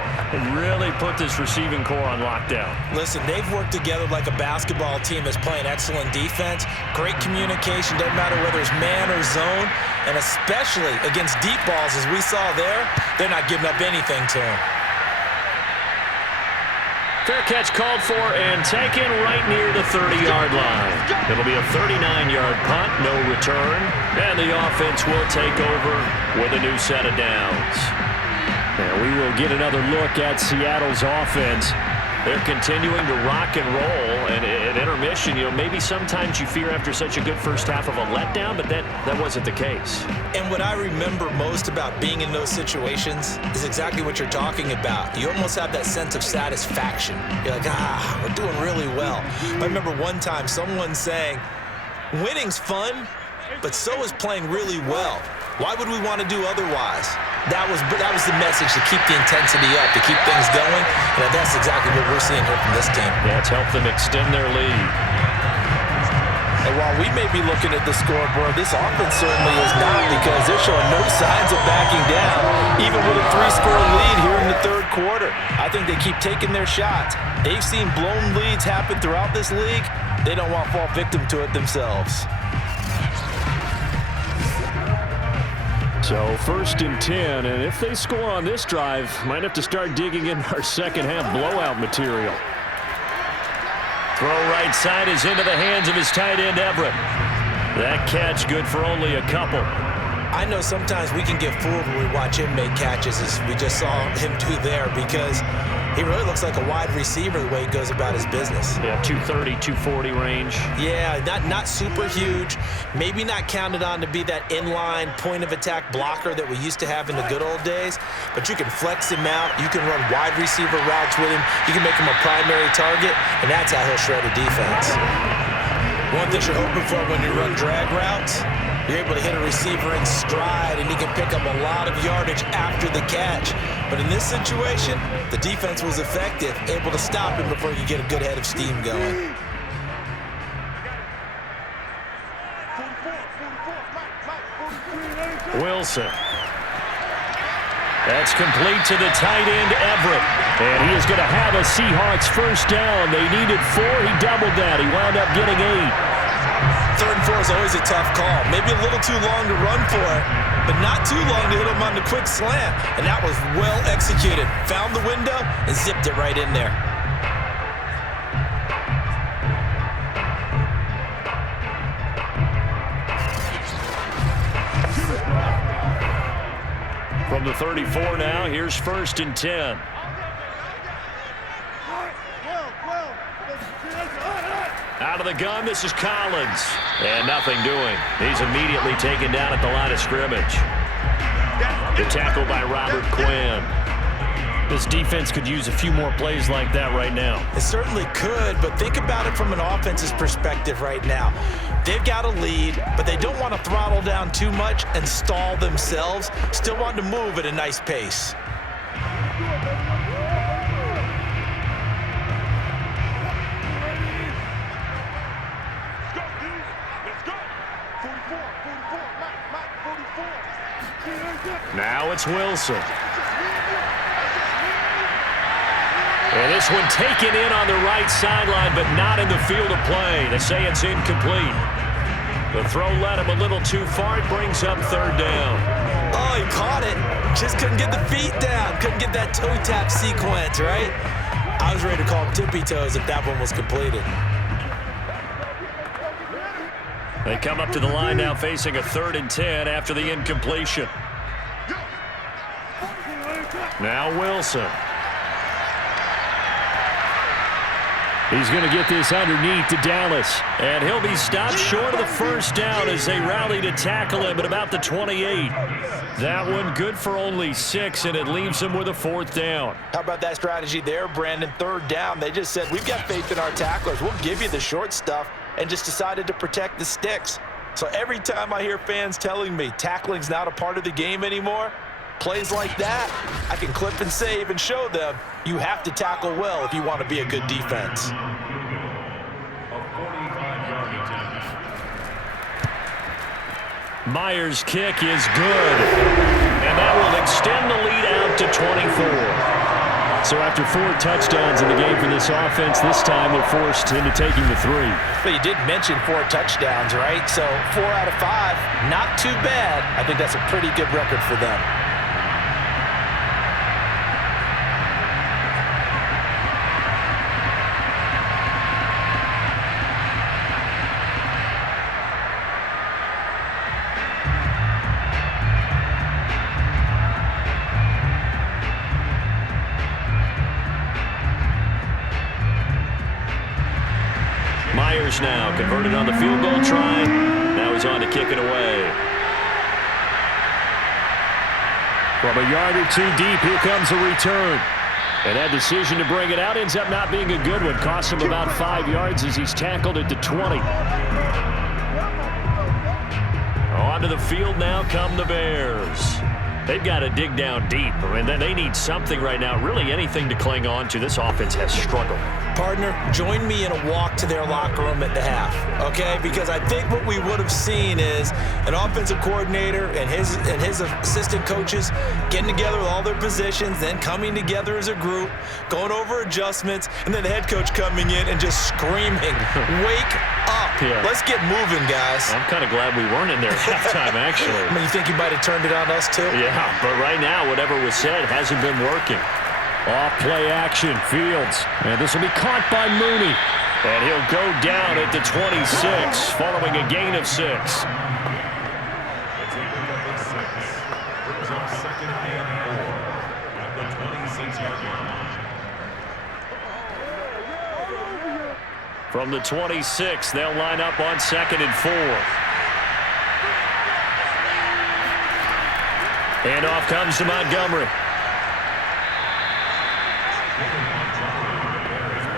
really put this receiving core on lockdown. Listen, they've worked together like a basketball team that's playing excellent defense. Great communication, doesn't matter whether it's man or zone. And especially against deep balls, as we saw there, they're not giving up anything to them. Fair catch called for and taken right near the 30-yard line. It'll be a 39-yard punt, no return, and the offense will take over with a new set of downs. And we will get another look at Seattle's offense. They're continuing to rock and roll, and at intermission, maybe sometimes you fear after such a good first half of a letdown, but that wasn't the case. And what I remember most about being in those situations is exactly what you're talking about. You almost have that sense of satisfaction. You're like, we're doing really well. I remember one time someone saying, winning's fun, but so is playing really well. Why would we want to do otherwise? That was the message, to keep the intensity up, to keep things going. And that's exactly what we're seeing here from this team. Yeah, it's helped them extend their lead. And while we may be looking at the scoreboard, this offense certainly is not, because they're showing no signs of backing down, even with a 3-score lead here in the third quarter. I think they keep taking their shots. They've seen blown leads happen throughout this league. They don't want to fall victim to it themselves. So 1st and 10, and if they score on this drive, might have to start digging in our second half blowout material. Throw right side is into the hands of his tight end, Everett. That catch good for only a couple. I know sometimes we can get fooled when we watch him make catches, as we just saw him do there, because he really looks like a wide receiver the way he goes about his business. Yeah, 230, 240 range. Yeah, not super huge. Maybe not counted on to be that inline point-of-attack blocker that we used to have in the good old days, but you can flex him out. You can run wide receiver routes with him. You can make him a primary target, and that's how he'll shred a defense. One thing you're hoping for when you run drag routes, you're able to hit a receiver in stride, and he can pick up a lot of yardage after the catch. But in this situation, the defense was effective, able to stop him before he could get a good head of steam going. Wilson. That's complete to the tight end, Everett. And he is going to have a Seahawks first down. They needed 4. He doubled that. He wound up getting 8. 3rd and 4 is always a tough call. Maybe a little too long to run for it, but not too long to hit him on the quick slant. And that was well executed. Found the window and zipped it right in there. From the 34 now, here's 1st and 10. Out of the gun, this is Collins. And nothing doing. He's immediately taken down at the line of scrimmage. The tackle by Robert Quinn. This defense could use a few more plays like that right now. It certainly could, but think about it from an offense's perspective right now. They've got a lead, but they don't want to throttle down too much and stall themselves. Still want to move at a nice pace. Now it's Wilson. And this one taken in on the right sideline, but not in the field of play. They say it's incomplete. The throw led him a little too far. It brings up 3rd down. Oh, he caught it. Just couldn't get the feet down. Couldn't get that toe tap sequence, right? I was ready to call him tippy toes if that one was completed. They come up to the line now facing a 3rd and 10 after the incompletion. Now Wilson. He's going to get this underneath to Dallas. And he'll be stopped short of the first down as they rally to tackle him at about the 28. That one good for only 6, and it leaves him with a 4th down. How about that strategy there, Brandon? 3rd down. They just said, we've got faith in our tacklers. We'll give you the short stuff, and just decided to protect the sticks. So every time I hear fans telling me tackling's not a part of the game anymore, plays like that, I can clip and save and show them you have to tackle well if you want to be a good defense. Myers' kick is good, and that will extend the lead out to 24. So after 4 touchdowns in the game for this offense, this time they're forced into taking the 3. But you did mention 4 touchdowns, right? So 4 out of 5, not too bad. I think that's a pretty good record for them. Myers now converted on the field goal try. Now he's on to kick it away. From a yard or two deep, here comes a return. And that decision to bring it out ends up not being a good one. Costs him about 5 yards as he's tackled at the 20. Onto the field now come the Bears. They've got to dig down deep. I mean, they need something right now, really anything to cling on to. This offense has struggled. Partner, join me in a walk to their locker room at the half, okay? Because I think what we would have seen is an offensive coordinator and his assistant coaches getting together with all their positions, then coming together as a group, going over adjustments, and then the head coach coming in and just screaming, wake up. Yeah. Let's get moving, guys. I'm kind of glad we weren't in there at halftime, actually. I mean, you think you might have turned it on us, too? Yeah, but right now, whatever was said hasn't been working. Off play action, Fields. And this will be caught by Mooney. And he'll go down at the 26, following a gain of 6. From the 26, they'll line up on 2nd and 4. And off comes to Montgomery.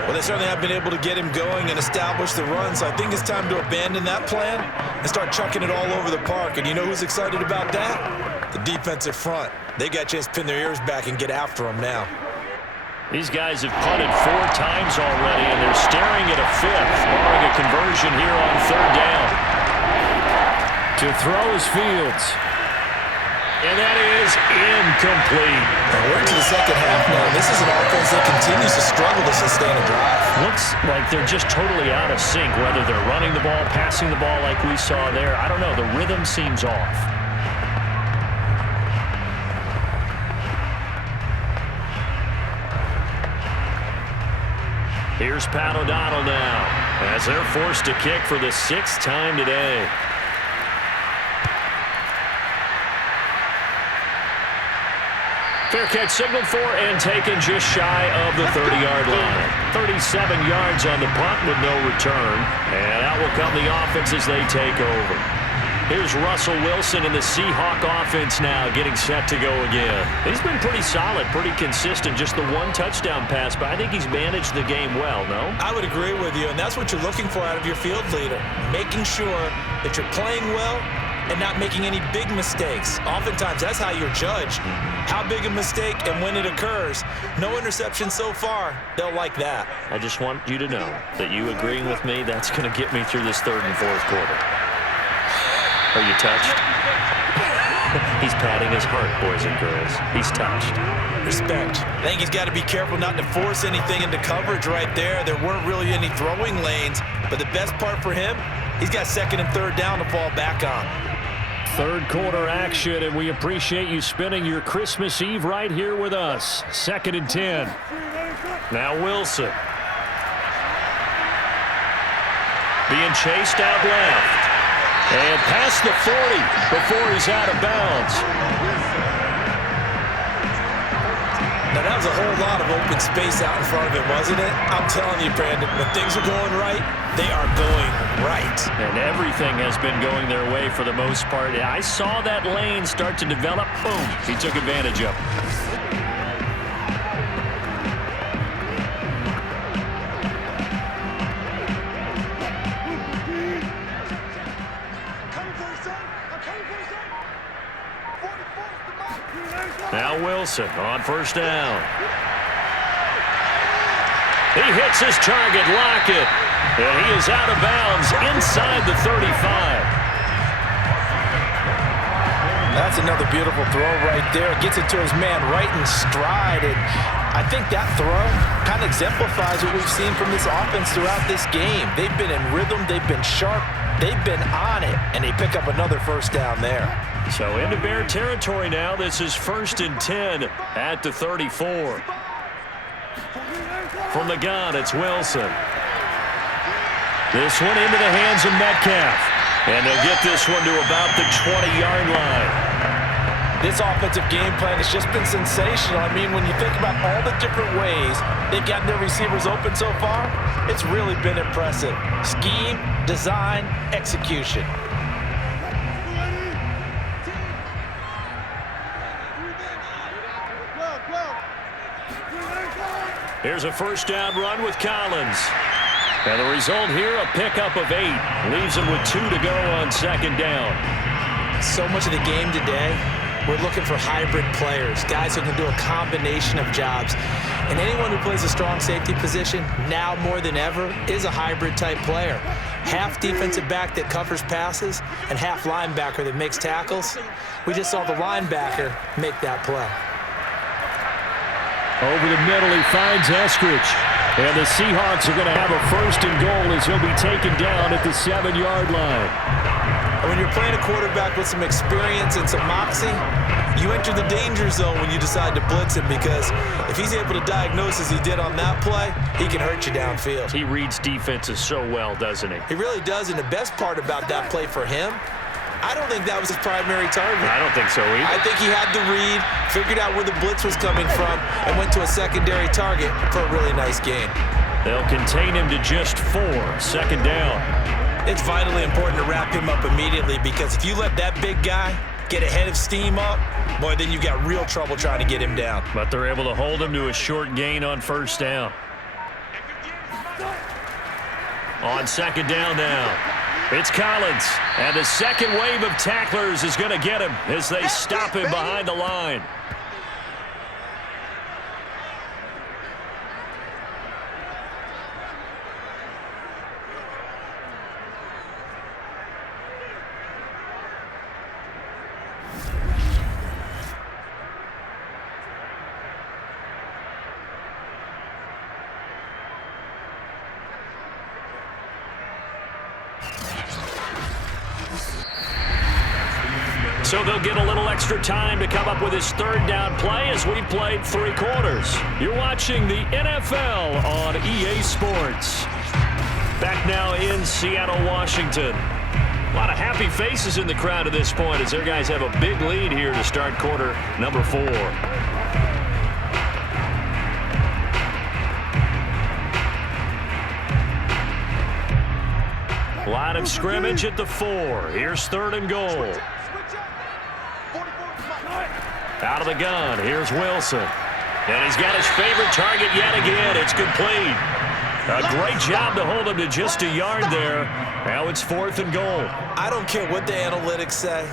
Well, they certainly have been able to get him going and establish the run, so I think it's time to abandon that plan and start chucking it all over the park. And you know who's excited about that? The defensive front. They got a chance to pin their ears back and get after him now. These guys have punted 4 times already, and they're staring at a 5th, barring a conversion here on 3rd down. To throw is Fields. And that is incomplete. And we're into the second half now. This is an offense that continues to struggle to sustain a drive. Looks like they're just totally out of sync, whether they're running the ball, passing the ball like we saw there. I don't know. The rhythm seems off. Here's Pat O'Donnell now, as they're forced to kick for the 6th time today. Fair catch signaled for and taken just shy of the 30-yard line. 37 yards on the punt with no return. And out will come the offense as they take over. Here's Russell Wilson in the Seahawk offense now getting set to go again. He's been pretty solid, pretty consistent. Just the 1 touchdown pass, but I think he's managed the game well, no? I would agree with you, and that's what you're looking for out of your field leader. Making sure that you're playing well and not making any big mistakes. Oftentimes, that's how you're judged. How big a mistake and when it occurs. No interception so far. They'll like that. I just want you to know that you agreeing with me, that's going to get me through this 3rd and 4th quarter. Are you touched? He's patting his heart, boys and girls. He's touched. Respect. I think he's got to be careful not to force anything into coverage right there. There weren't really any throwing lanes, but the best part for him, he's got 2nd and 3rd down to fall back on. 3rd quarter action, and we appreciate you spending your Christmas Eve right here with us. 2nd and 10. Now Wilson. Being chased out left. And past the 40 before he's out of bounds. Now, that was a whole lot of open space out in front of him, wasn't it? I'm telling you, Brandon, when things are going right, they are going right. And everything has been going their way for the most part. I saw that lane start to develop. Boom. He took advantage of it. Now Wilson on 1st down. He hits his target, Lockett, and he is out of bounds inside the 35. That's another beautiful throw right there. Gets it to his man right in stride. And I think that throw kind of exemplifies what we've seen from this offense throughout this game. They've been in rhythm. They've been sharp. They've been on it, and they pick up another 1st down there. So into Bear territory now. This is 1st and 10 at the 34. From the gun, it's Wilson. This one into the hands of Metcalf. And they'll get this one to about the 20-yard line. This offensive game plan has just been sensational. I mean, when you think about all the different ways they've gotten their receivers open so far, it's really been impressive. Scheme, design, execution. Here's a first down run with Collins. And the result here, a pickup of 8. Leaves him with 2 to go on second down. So much of the game today, we're looking for hybrid players, guys who can do a combination of jobs. And anyone who plays a strong safety position, now more than ever, is a hybrid type player. Half defensive back that covers passes and half linebacker that makes tackles. We just saw the linebacker make that play. Over the middle, he finds Eskridge. And the Seahawks are going to have a first and goal as he'll be taken down at the 7-yard line. When you're playing a quarterback with some experience and some moxie, you enter the danger zone when you decide to blitz him, because if he's able to diagnose as he did on that play, he can hurt you downfield. He reads defenses so well, doesn't he? He really does, and the best part about that play for him, I don't think that was his primary target. I don't think so either. I think he had the read, figured out where the blitz was coming from, and went to a secondary target for a really nice gain. They'll contain him to just 4. Second down. It's vitally important to wrap him up immediately, because if you let that big guy get ahead of steam up, boy, then you've got real trouble trying to get him down. But they're able to hold him to a short gain on first down. On second down now, it's Collins. And the second wave of tacklers is going to get him as they stop him behind the line. So they'll get a little extra time to come up with his third down play as we played 3 quarters. You're watching the NFL on EA Sports. Back now in Seattle, Washington. A lot of happy faces in the crowd at this point as their guys have a big lead here to start quarter number 4. Line of scrimmage at the 4. Here's third and goal. Out of the gun, here's Wilson. And he's got his favorite target yet again. It's complete. A great job to hold him to just a yard there. Now it's 4th and goal. I don't care what the analytics say.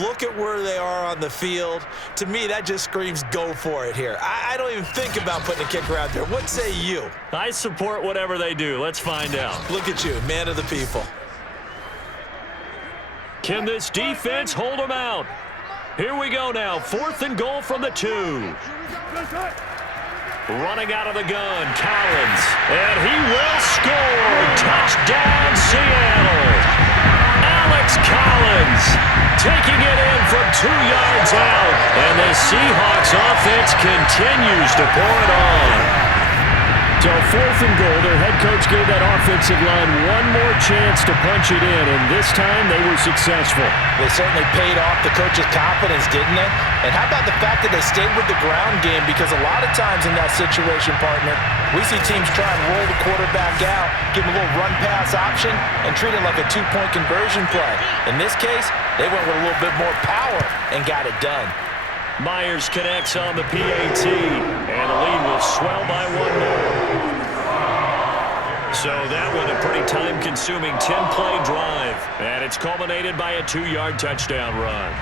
Look at where they are on the field. To me, that just screams go for it here. I don't even think about putting a kicker out there. What say you? I support whatever they do. Let's find out. Look at you, man of the people. Can this defense hold him out? Here we go now. 4th and goal from the 2. Running out of the gun, Collins. And he will score. Touchdown, Seattle. Alex Collins taking it in from 2 yards out. And the Seahawks offense continues to pour it on. So 4th and goal, their head coach gave that offensive line one more chance to punch it in, and this time they were successful. They certainly paid off the coach's confidence, didn't they? And how about the fact that they stayed with the ground game? Because a lot of times in that situation, partner, we see teams try and roll the quarterback out, give him a little run-pass option, and treat it like a 2-point conversion play. In this case, they went with a little bit more power and got it done. Myers connects on the PAT, and the lead will swell by 1 more. So that was a pretty time-consuming 10-play drive, and it's culminated by a 2-yard touchdown run.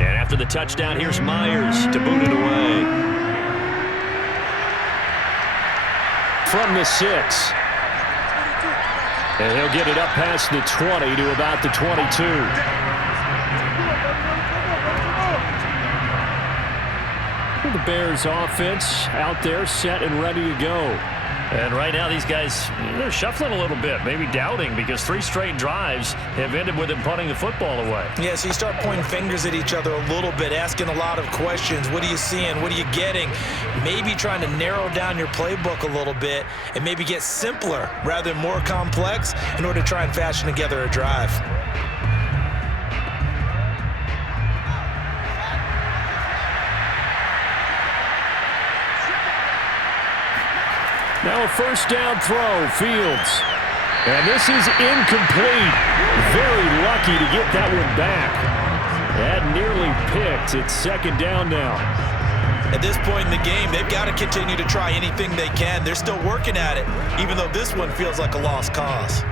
After the touchdown, here's Myers to boot it away. From the 6. And he'll get it up past the 20 to about the 22. The Bears offense out there set and ready to go. And right now these guys, they're shuffling a little bit, maybe doubting, because 3 straight drives have ended with them punting the football away. Yeah, so you start pointing fingers at each other a little bit, asking a lot of questions. What are you seeing? What are you getting? Maybe trying to narrow down your playbook a little bit and maybe get simpler rather than more complex in order to try and fashion together a drive. Now a first down throw, Fields. And this is incomplete. Very lucky to get that one back. That nearly picked. It's second down now. At this point in the game, they've got to continue to try anything they can. They're still working at it, even though this one feels like a lost cause.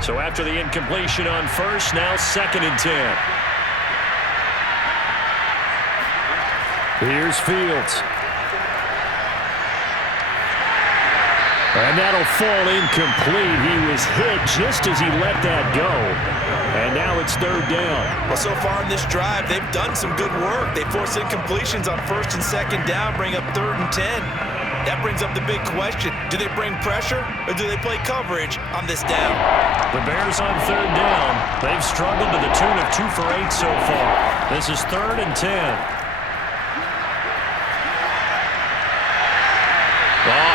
So after the incompletion on first, now 2nd and 10. Here's Fields. And that'll fall incomplete. He was hit just as he let that go. And now it's 3rd down. Well, so far in this drive, they've done some good work. They force incompletions on 1st and 2nd down, bring up 3rd and 10. That brings up the big question. Do they bring pressure or do they play coverage on this down? The Bears on 3rd down. They've struggled to the tune of 2 for 8 so far. This is 3rd and 10.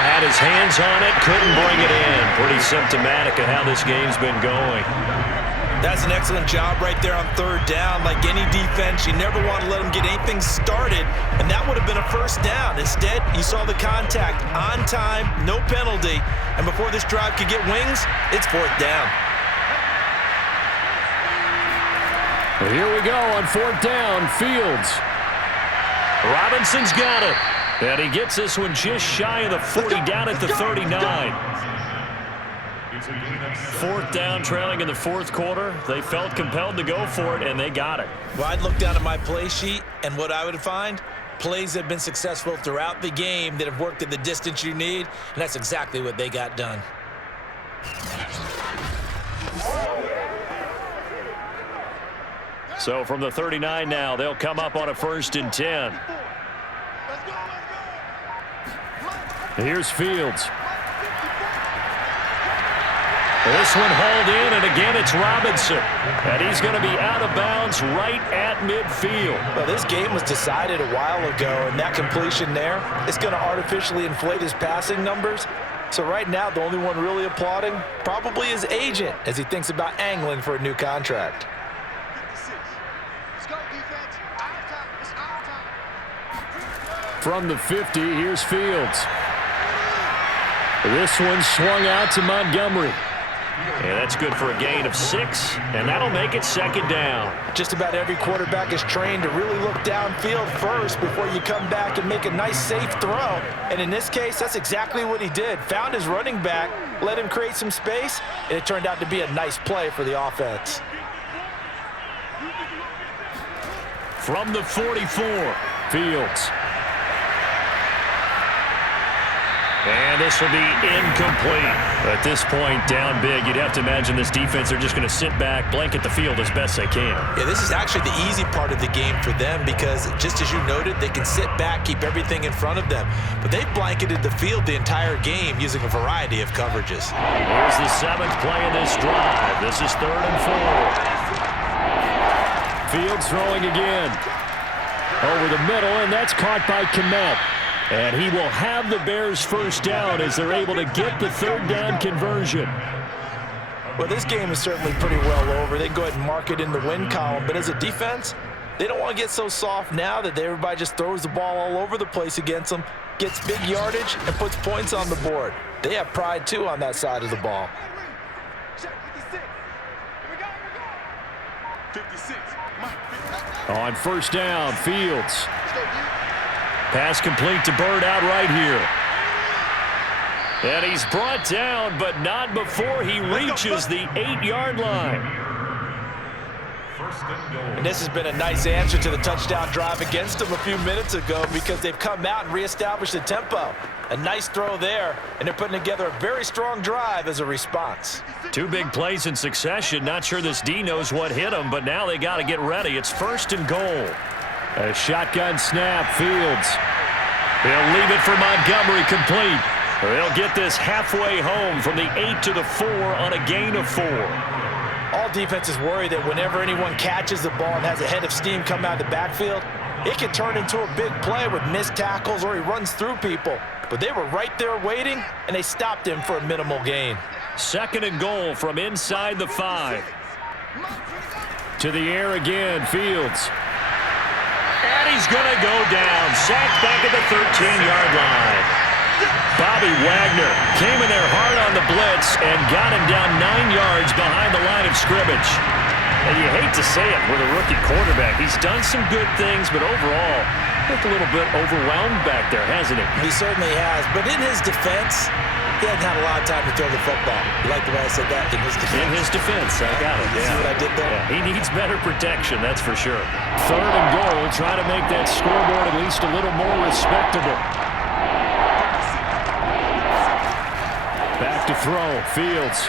Had his hands on it, couldn't bring it in. Pretty symptomatic of how this game's been going. That's an excellent job right there on 3rd down. Like any defense, you never want to let them get anything started, and that would have been a first down. Instead, you saw the contact on time, no penalty, and before this drive could get wings, it's 4th down. Well, here we go on 4th down, Fields. Robinson's got it. And he gets this one just shy of the 40, down at the 39. 4th down, trailing in the 4th quarter. They felt compelled to go for it, and they got it. Well, I'd look down at my play sheet, and what I would find, plays that have been successful throughout the game that have worked at the distance you need, and that's exactly what they got done. So from the 39 now, they'll come up on a 1st and 10. Here's Fields. This one hauled in, and again it's Robinson. And he's going to be out of bounds right at midfield. Well, this game was decided a while ago, and that completion there is going to artificially inflate his passing numbers. So right now, the only one really applauding probably his agent as he thinks about angling for a new contract. From the 50, here's Fields. This one swung out to Montgomery. And that's good for a gain of 6, and that'll make it 2nd down. Just about every quarterback is trained to really look downfield first before you come back and make a nice, safe throw. And in this case, that's exactly what he did. Found his running back, let him create some space, and it turned out to be a nice play for the offense. From the 44, Fields. And this will be incomplete. At this point, down big, you'd have to imagine this defense, they're just going to sit back, blanket the field as best they can. Yeah, this is actually the easy part of the game for them because, just as you noted, they can sit back, keep everything in front of them. But they've blanketed the field the entire game using a variety of coverages. Here's the 7th play of this drive. This is 3rd and 4. Fields throwing again. Over the middle, and that's caught by Kmet. And he will have the Bears first down as they're able to get the 3rd down conversion. Well, this game is certainly pretty well over. They can go ahead and mark it in the win column. But as a defense, they don't want to get so soft now that everybody just throws the ball all over the place against them, gets big yardage, and puts points on the board. They have pride, too, on that side of the ball. 56. On 1st down, Fields. Pass complete to Bird out right here. And he's brought down, but not before he reaches the 8-yard line. And this has been a nice answer to the touchdown drive against them a few minutes ago because they've come out and reestablished the tempo. A nice throw there, and they're putting together a very strong drive as a response. 2 big plays in succession. Not sure this D knows what hit him, but now they got to get ready. It's 1st and goal. A shotgun snap, Fields. He'll leave it for Montgomery complete. They'll get this halfway home from the 8 to the 4 on a gain of 4. All defenses worry that whenever anyone catches the ball and has a head of steam come out of the backfield, it can turn into a big play with missed tackles or he runs through people. But they were right there waiting, and they stopped him for a minimal gain. 2nd and goal from inside the 5. To the air again, Fields. And he's going to go down. Sacked back at the 13-yard line. Bobby Wagner came in there hard on the blitz and got him down 9 yards behind the line of scrimmage. And you hate to say it with a rookie quarterback. He's done some good things, but overall, looked a little bit overwhelmed back there, hasn't he? He certainly has. But in his defense, he hadn't had a lot of time to throw the football. You like the way I said that? In his defense. In his defense, I got it. See what I did there? Yeah, he needs better protection, that's for sure. 3rd and goal, try to make that scoreboard at least a little more respectable. Back to throw, Fields.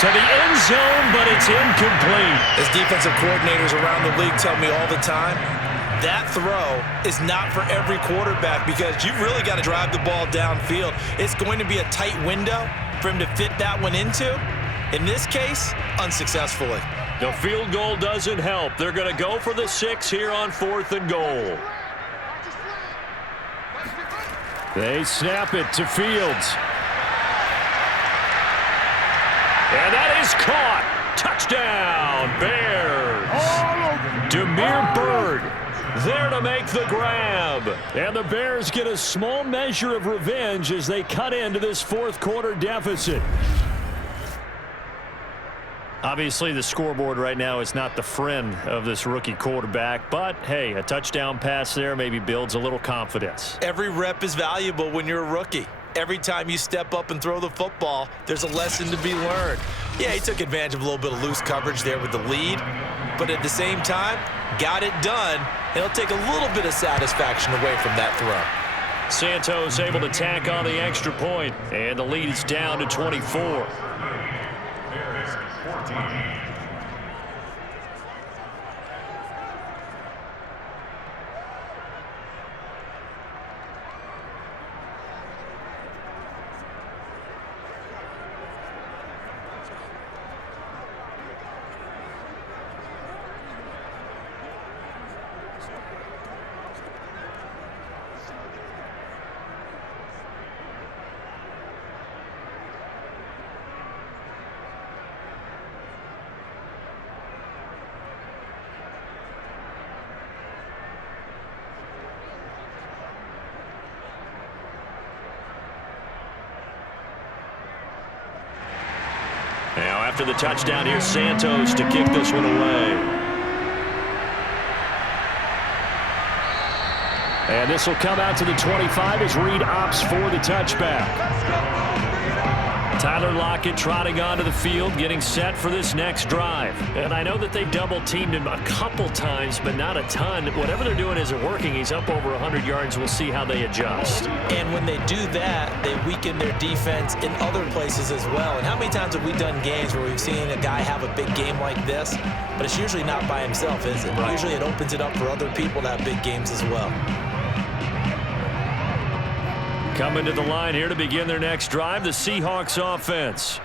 To the end zone, but it's incomplete. As defensive coordinators around the league tell me all the time, that throw is not for every quarterback because you've really got to drive the ball downfield. It's going to be a tight window for him to fit that one into. In this case, unsuccessfully. The field goal doesn't help. They're going to go for the 6 here on 4th and goal. They snap it to Fields. And that is caught. Touchdown, Bears. Damiere Byrd there to make the grab. And the Bears get a small measure of revenge as they cut into this 4th quarter deficit. Obviously, the scoreboard right now is not the friend of this rookie quarterback, but hey, a touchdown pass there maybe builds a little confidence. Every rep is valuable when you're a rookie. Every time you step up and throw the football, there's a lesson to be learned. Yeah, he took advantage of a little bit of loose coverage there with the lead, but at the same time, got it done, and he'll take a little bit of satisfaction away from that throw. Santos able to tack on the extra point, and the lead is down to 24. Now after the touchdown, here's Santos to kick this one away. And this will come out to the 25 as Reed opts for the touchback. Tyler Lockett trotting onto the field, getting set for this next drive. And I know that they double-teamed him a couple times, but not a ton. Whatever they're doing isn't working. He's up over 100 yards. We'll see how they adjust. And when they do that, they weaken their defense in other places as well. And how many times have we done games where we've seen a guy have a big game like this, but it's usually not by himself, is it? Right. Usually it opens it up for other people to have big games as well. Coming to the line here to begin their next drive, the Seahawks offense.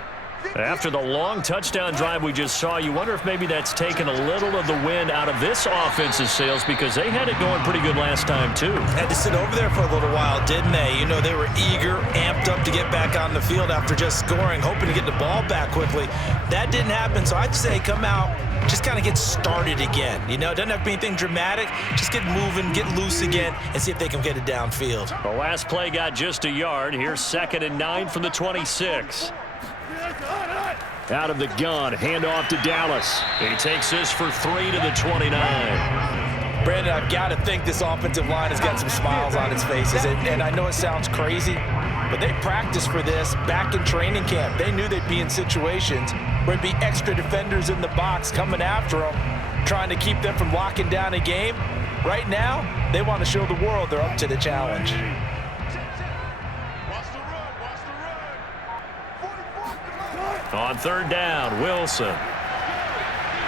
After the long touchdown drive we just saw, you wonder if maybe that's taken a little of the wind out of this offense's sails because they had it going pretty good last time too. Had to sit over there for a little while, didn't they? You know, they were eager, amped up to get back on the field after just scoring, hoping to get the ball back quickly. That didn't happen, so I'd say come out, just kind of get started again. You know, it doesn't have to be anything dramatic. Just get moving, get loose again, and see if they can get it downfield. The last play got just a yard. Here's 2nd and 9 from the 26. Out of the gun, handoff to Dallas. He takes this for 3 to the 29. Brandon, I've got to think this offensive line has got some smiles on its faces. And I know it sounds crazy, but they practiced for this back in training camp. They knew they'd be in situations where it'd be extra defenders in the box coming after them, trying to keep them from locking down a game. Right now, they want to show the world they're up to the challenge. On third down, Wilson.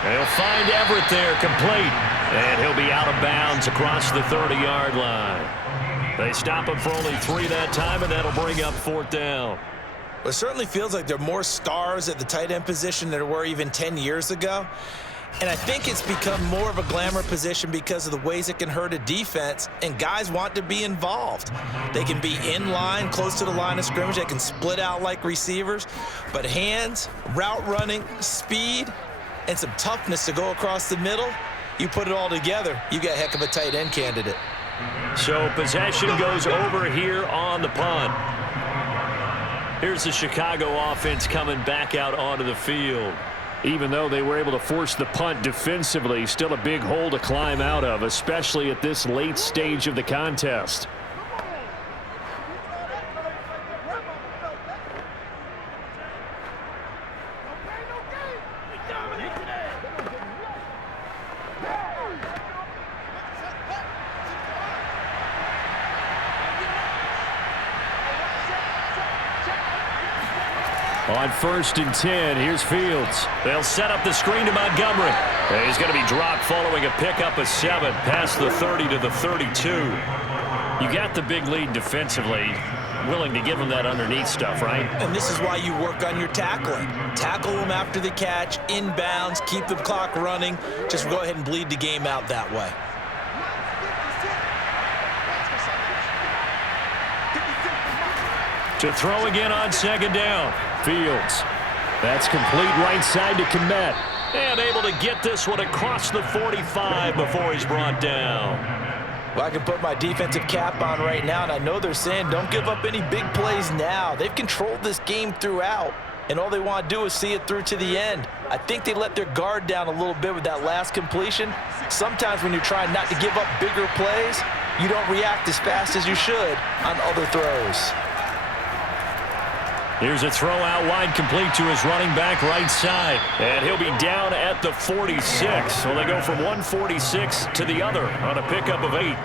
They'll find Everett there, complete. And he'll be out of bounds across the 30-yard line. They stop him for only 3 that time, and that'll bring up 4th down. It certainly feels like there are more stars at the tight end position than there were even 10 years ago. And I think it's become more of a glamour position because of the ways it can hurt a defense, and guys want to be involved. They can be in line, close to the line of scrimmage. They can split out like receivers. But hands, route running, speed, and some toughness to go across the middle, you put it all together, you got a heck of a tight end candidate. So possession goes over here on the punt. Here's the Chicago offense coming back out onto the field. Even though they were able to force the punt defensively, still a big hole to climb out of, especially at this late stage of the contest. On 1st and 10, here's Fields. They'll set up the screen to Montgomery. And he's going to be dropped following a pickup of 7 past the 30 to the 32. You got the big lead defensively, willing to give him that underneath stuff, right? And this is why you work on your tackling. Tackle them after the catch, inbounds, keep the clock running. Just go ahead and bleed the game out that way. To throw again on 2nd down. Fields. That's complete right side to Kmet. And able to get this one across the 45 before he's brought down. Well, I can put my defensive cap on right now, and I know they're saying don't give up any big plays now. They've controlled this game throughout, and all they want to do is see it through to the end. I think they let their guard down a little bit with that last completion. Sometimes when you're trying not to give up bigger plays, you don't react as fast as you should on other throws. Here's a throw out wide, complete to his running back right side. And he'll be down at the 46. So they go from 146 to the other on a pickup of 8.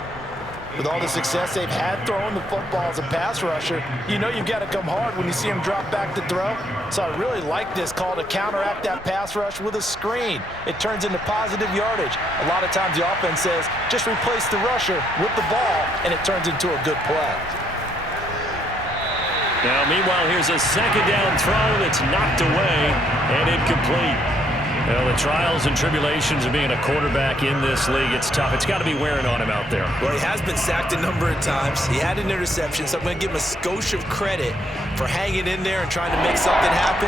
With all the success they've had throwing the football as a pass rusher, you know you've got to come hard when you see him drop back to throw. So I really like this call to counteract that pass rush with a screen. It turns into positive yardage. A lot of times the offense says, just replace the rusher with the ball, and it turns into a good play. Now, meanwhile, here's a 2nd down throw that's knocked away and incomplete. Well, the trials and tribulations of being a quarterback in this league, it's tough. It's got to be wearing on him out there. Well, he has been sacked a number of times. He had an interception, so I'm going to give him a skosh of credit for hanging in there and trying to make something happen,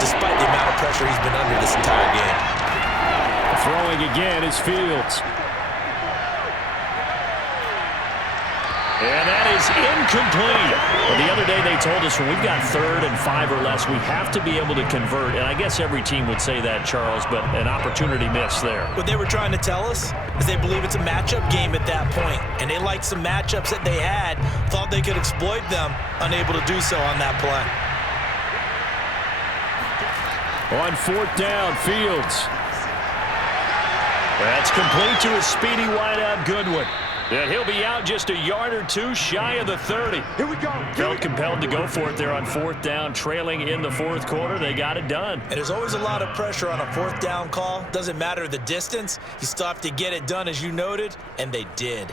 despite the amount of pressure he's been under this entire game. Throwing again is Fields. And that is incomplete. Well, the other day they told us when we've got 3rd and 5 or less, we have to be able to convert. And I guess every team would say that, Charles, but an opportunity missed there. What they were trying to tell us is they believe it's a matchup game at that point. And they liked some matchups that they had, thought they could exploit them, unable to do so on that play. On 4th down, Fields. That's complete to a speedy wideout Goodwin. And he'll be out just a yard or 2 shy of the 30. Here we go. Felt compelled to go for it there on 4th down, trailing in the 4th quarter. They got it done. And there's always a lot of pressure on a 4th down call. Doesn't matter the distance. You still have to get it done, as you noted, and they did.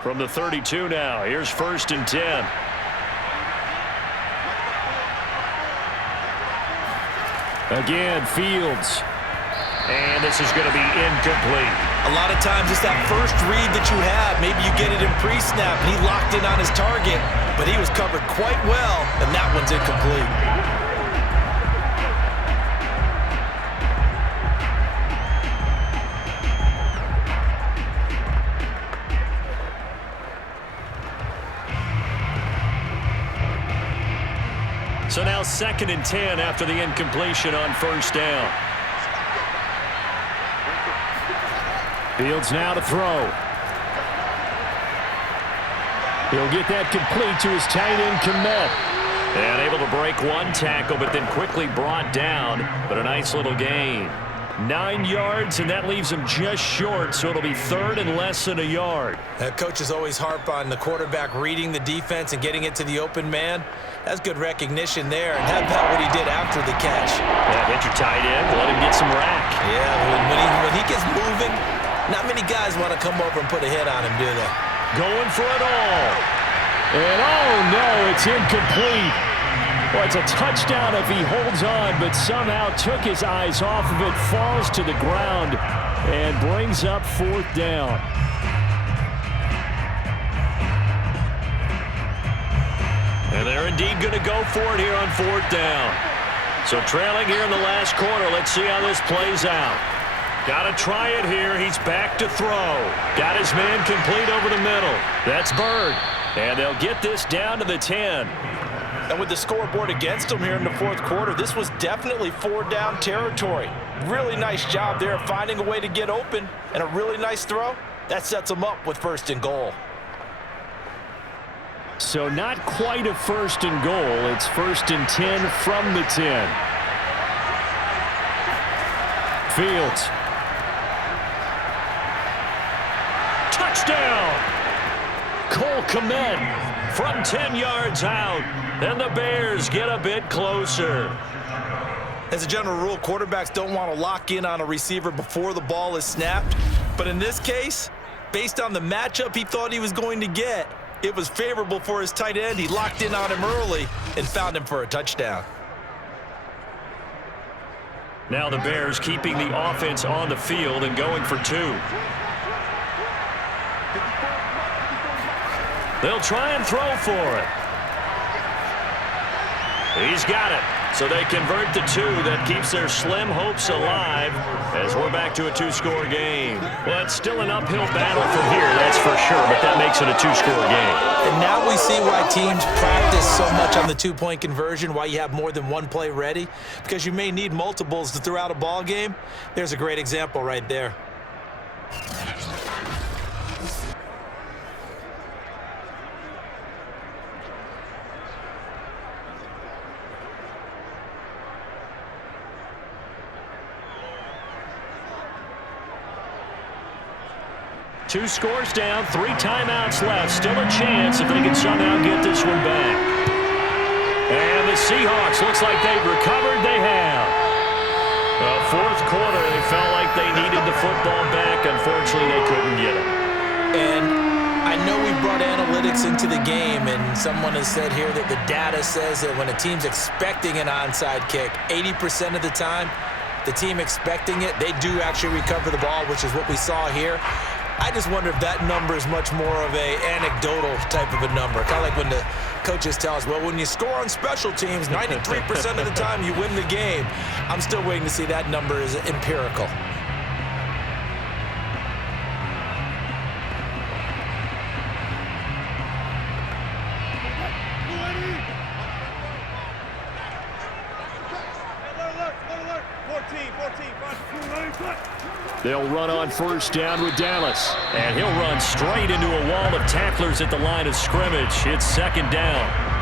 From the 32 now, here's 1st and 10. Again, Fields. And this is going to be incomplete. A lot of times it's that first read that you have. Maybe you get it in pre-snap, and he locked in on his target, but he was covered quite well, and that one's incomplete. So now 2nd and 10 after the incompletion on 1st down. Fields now to throw. He'll get that complete to his tight end, Komet. And able to break one tackle, but then quickly brought down. But a nice little gain. 9 yards, and that leaves him just short, so it'll be third and less than a yard. Coaches always harp on the quarterback reading the defense and getting it to the open man. That's good recognition there, and how about what he did after the catch? Yeah, hit your tight end, let him get some rack. Yeah, when he gets moving, not many guys want to come over and put a hit on him, do they? Going for it all. And oh no, it's incomplete. Well, it's a touchdown if he holds on, but somehow took his eyes off of it, falls to the ground, and brings up fourth down. And they're indeed going to go for it here on fourth down. So trailing here in the last quarter, let's see how this plays out. Got to try it here. He's back to throw. Got his man complete over the middle. That's Bird. And they'll get this down to the 10. And with the scoreboard against him here in the fourth quarter, this was definitely 4-down territory. Really nice job there of finding a way to get open, and a really nice throw. That sets him up with first and goal. So not quite a first and goal. It's first and 10 from the 10. Fields. Touchdown! Cole Komet from 10 yards out. And the Bears get a bit closer. As a general rule, quarterbacks don't want to lock in on a receiver before the ball is snapped. But in this case, based on the matchup he thought he was going to get, it was favorable for his tight end. He locked in on him early and found him for a touchdown. Now the Bears keeping the offense on the field and going for 2. They'll try and throw for it. He's got it. So they convert the 2. That keeps their slim hopes alive as we're back to a 2-score game. Well, it's still an uphill battle from here, that's for sure, but that makes it a 2-score game. And now we see why teams practice so much on the 2-point conversion, why you have more than one play ready, because you may need multiples to throw out a ball game. There's a great example right there. Two scores down, 3 timeouts left. Still a chance if they can somehow get this one back. And the Seahawks, looks like they've recovered. They have. Fourth quarter, they felt like they needed the football back. Unfortunately, they couldn't get it. And I know we brought analytics into the game, and someone has said here that the data says that when a team's expecting an onside kick, 80% of the time, the team expecting it, they do actually recover the ball, which is what we saw here. I just wonder if that number is much more of a anecdotal type of a number. Kind of like when the coaches tell us, well, when you score on special teams, 93% of the time you win the game. I'm still waiting to see that number is empirical. They'll run on first down with Dallas. And he'll run straight into a wall of tacklers at the line of scrimmage. It's second down.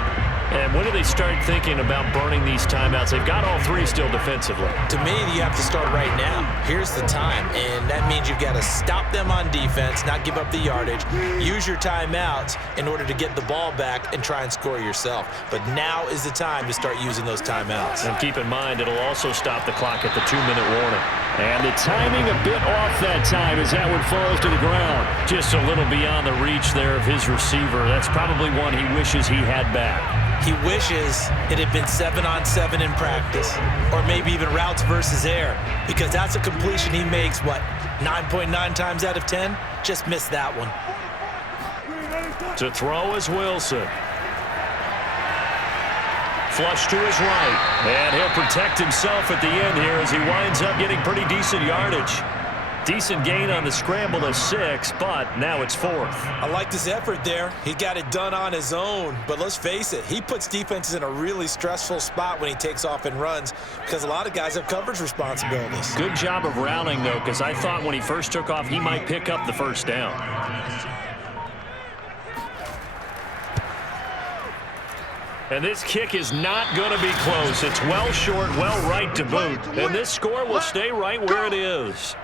And when do they start thinking about burning these timeouts? They've got all 3 still defensively. To me, you have to start right now. Here's the time, and that means you've got to stop them on defense, not give up the yardage, use your timeouts in order to get the ball back and try and score yourself. But now is the time to start using those timeouts. And keep in mind, it'll also stop the clock at the 2-minute warning. And the timing a bit off that time as that one falls to the ground. Just a little beyond the reach there of his receiver. That's probably one he wishes he had back. He wishes it had been 7-on-7 in practice, or maybe even routes versus air, because that's a completion he makes, 9.9 times out of 10? Just missed that one. To throw is Wilson. Flush to his right, and he'll protect himself at the end here as he winds up getting pretty decent yardage. Decent gain on the scramble of 6, but now it's 4th. I like this effort there. He got it done on his own, but let's face it, he puts defenses in a really stressful spot when he takes off and runs because a lot of guys have coverage responsibilities. Good job of rounding, though, because I thought when he first took off, he might pick up the first down. And this kick is not going to be close. It's well short, well right to boot. And this score will stay right where it is.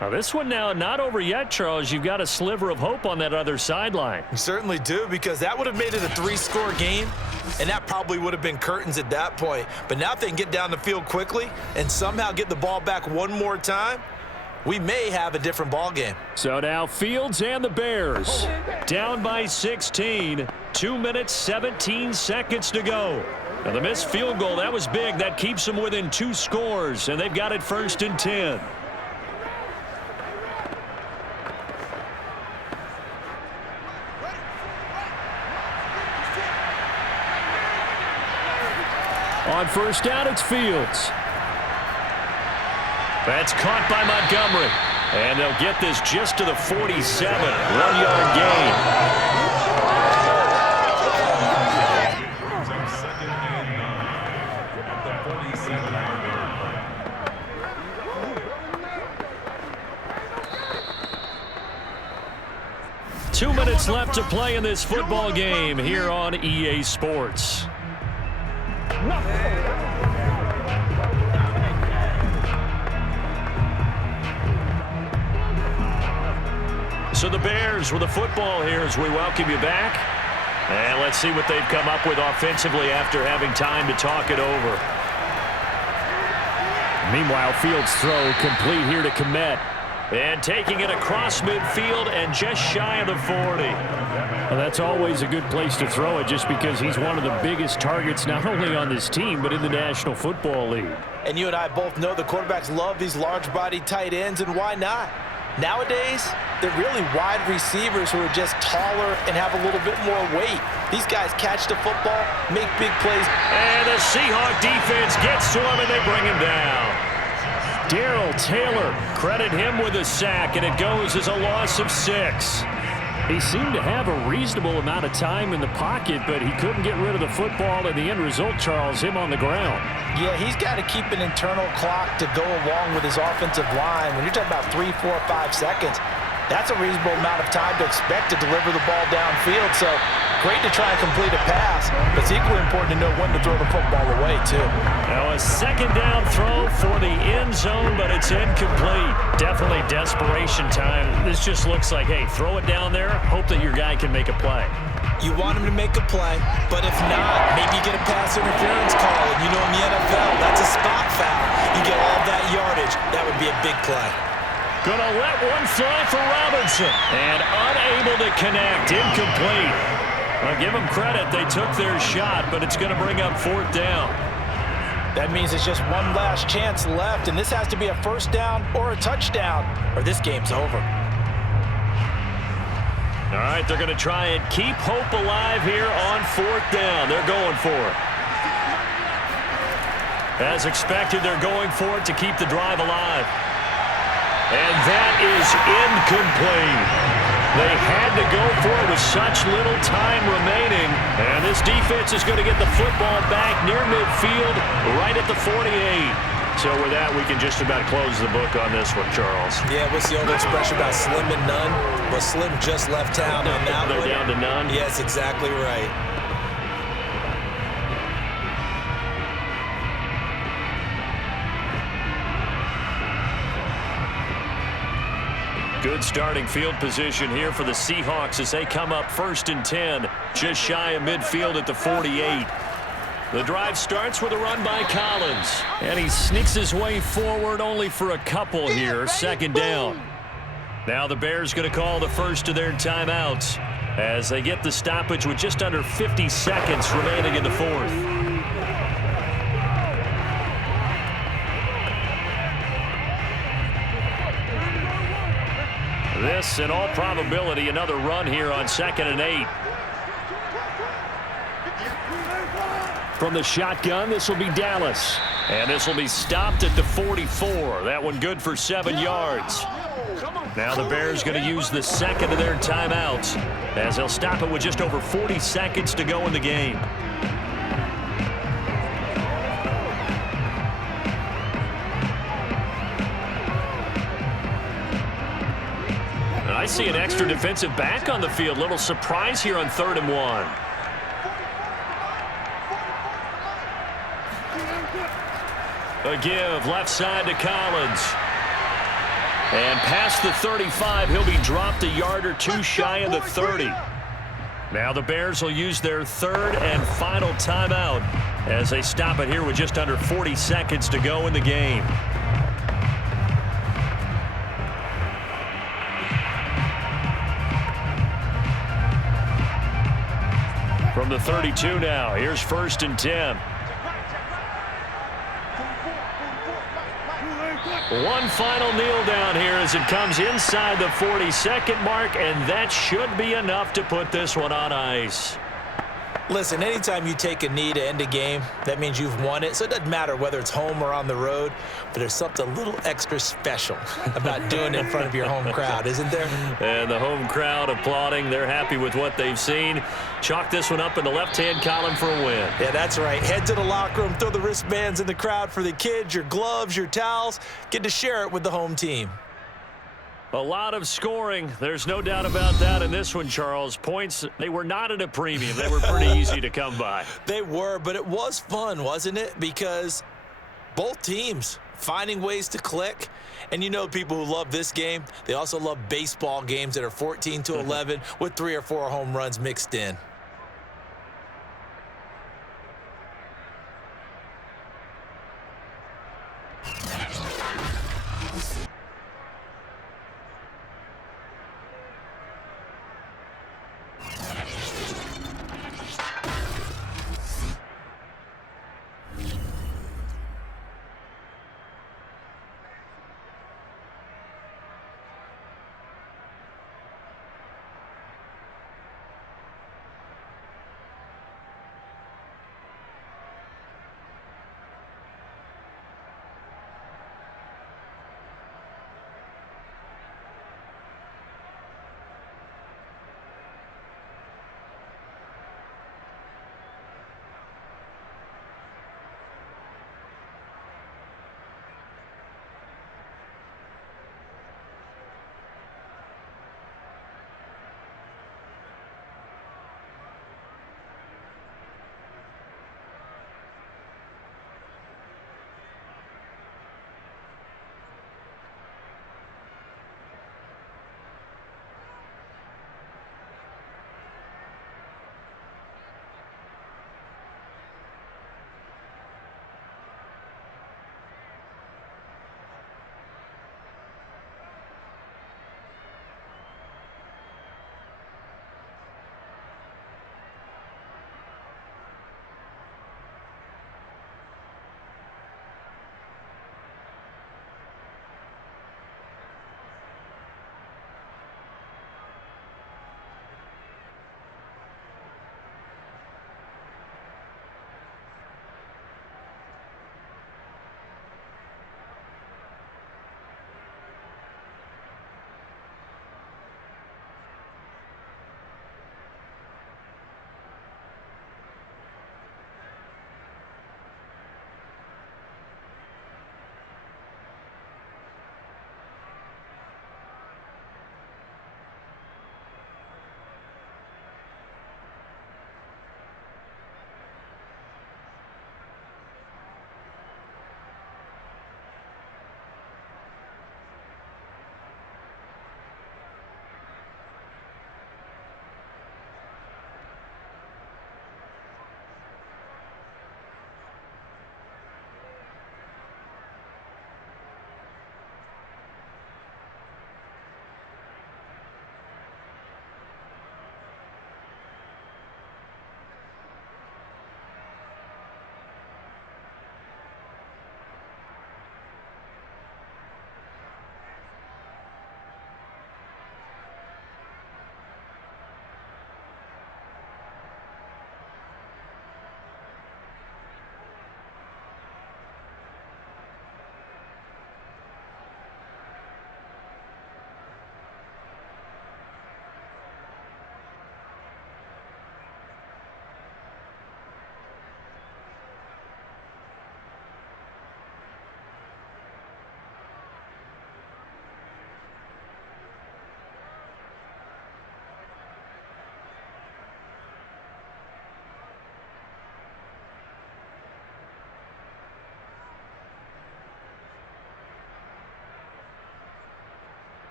Now this one now not over yet, Charles. You've got a sliver of hope on that other sideline. You certainly do, because that would have made it a 3-score game, and that probably would have been curtains at that point. But now if they can get down the field quickly and somehow get the ball back one more time, we may have a different ball game. So now Fields and the Bears Down by 16. 2 minutes, 17 seconds to go. Now the missed field goal, that was big. That keeps them within 2 scores, and they've got it 1st and 10. On 1st down, it's Fields. That's caught by Montgomery. And they'll get this just to the 47. 1-yard gain. 2 minutes left to play in this football game here on EA Sports. So the Bears with the football here as we welcome you back. And let's see what they've come up with offensively after having time to talk it over. Meanwhile, Fields' throw complete here to Komet. And taking it across midfield and just shy of the 40. Well, that's always a good place to throw it, just because he's one of the biggest targets not only on this team but in the National Football League. And you and I both know the quarterbacks love these large-body tight ends, and why not? Nowadays, they're really wide receivers who are just taller and have a little bit more weight. These guys catch the football, make big plays. And the Seahawk defense gets to him, and they bring him down. Darrell Taylor, credit him with a sack, and it goes as a loss of 6. he seemed to have a reasonable amount of time in the pocket, but he couldn't get rid of the football, and the end result, Charles, him on the ground. Yeah, he's got to keep an internal clock to go along with his offensive line. When you're talking about 3, 4, 5 seconds, that's a reasonable amount of time to expect to deliver the ball downfield. So great to try and complete a pass, but it's equally important to know when to throw the football away, too. Now a second down throw for the end zone, but it's incomplete. Definitely desperation time. This just looks like, hey, throw it down there, hope that your guy can make a play. You want him to make a play, but if not, maybe you get a pass interference call. And you know in the NFL, that's a spot foul. You get all that yardage. That would be a big play. Gonna let one fly for Robinson. And unable to connect. Incomplete. I'll give them credit. They took their shot, but it's going to bring up 4th down. That means it's just one last chance left, and this has to be a first down or a touchdown, or this game's over. All right, they're going to try and keep hope alive here on 4th down. They're going for it. As expected, they're going for it to keep the drive alive. And that is incomplete. They had to go for it with such little time remaining. And this defense is going to get the football back near midfield, right at the 48. So with that, we can just about close the book on this one, Charles. Yeah, what's the old expression about slim and none? Well, Slim just left town on that one. They're down to none? Yes, exactly right. Good starting field position here for the Seahawks as they come up 1st and 10, just shy of midfield at the 48. The drive starts with a run by Collins. And he sneaks his way forward only for a couple here, 2nd down. Now the Bears going to call the first of their timeouts as they get the stoppage with just under 50 seconds remaining in the 4th. This, in all probability, another run here on 2nd and 8. From the shotgun, this will be Dallas. And this will be stopped at the 44. That one good for 7 yards. Now the Bears going to use the second of their timeouts as they'll stop it with just over 40 seconds to go in the game. I see an extra defensive back on the field. Little surprise here on 3rd and 1. A give left side to Collins. And past the 35, he'll be dropped a yard or two shy of the 30. Now the Bears will use their third and final timeout as they stop it here with just under 40 seconds to go in the game. From the 32 now, here's 1st and 10. One final kneel down here as it comes inside the 40-second mark, and that should be enough to put this one on ice. Listen, anytime you take a knee to end a game, that means you've won it. So it doesn't matter whether it's home or on the road, but there's something a little extra special about doing it in front of your home crowd, isn't there? And the home crowd applauding. They're happy with what they've seen. Chalk this one up in the left-hand column for a win. Yeah, that's right. Head to the locker room, throw the wristbands in the crowd for the kids, your gloves, your towels. Get to share it with the home team. A lot of scoring. There's no doubt about that in this one, Charles. Points, they were not at a premium. They were pretty easy to come by. They were, but it was fun, wasn't it? Because both teams finding ways to click. And you know people who love this game, they also love baseball games that are 14-11 with 3 or 4 home runs mixed in.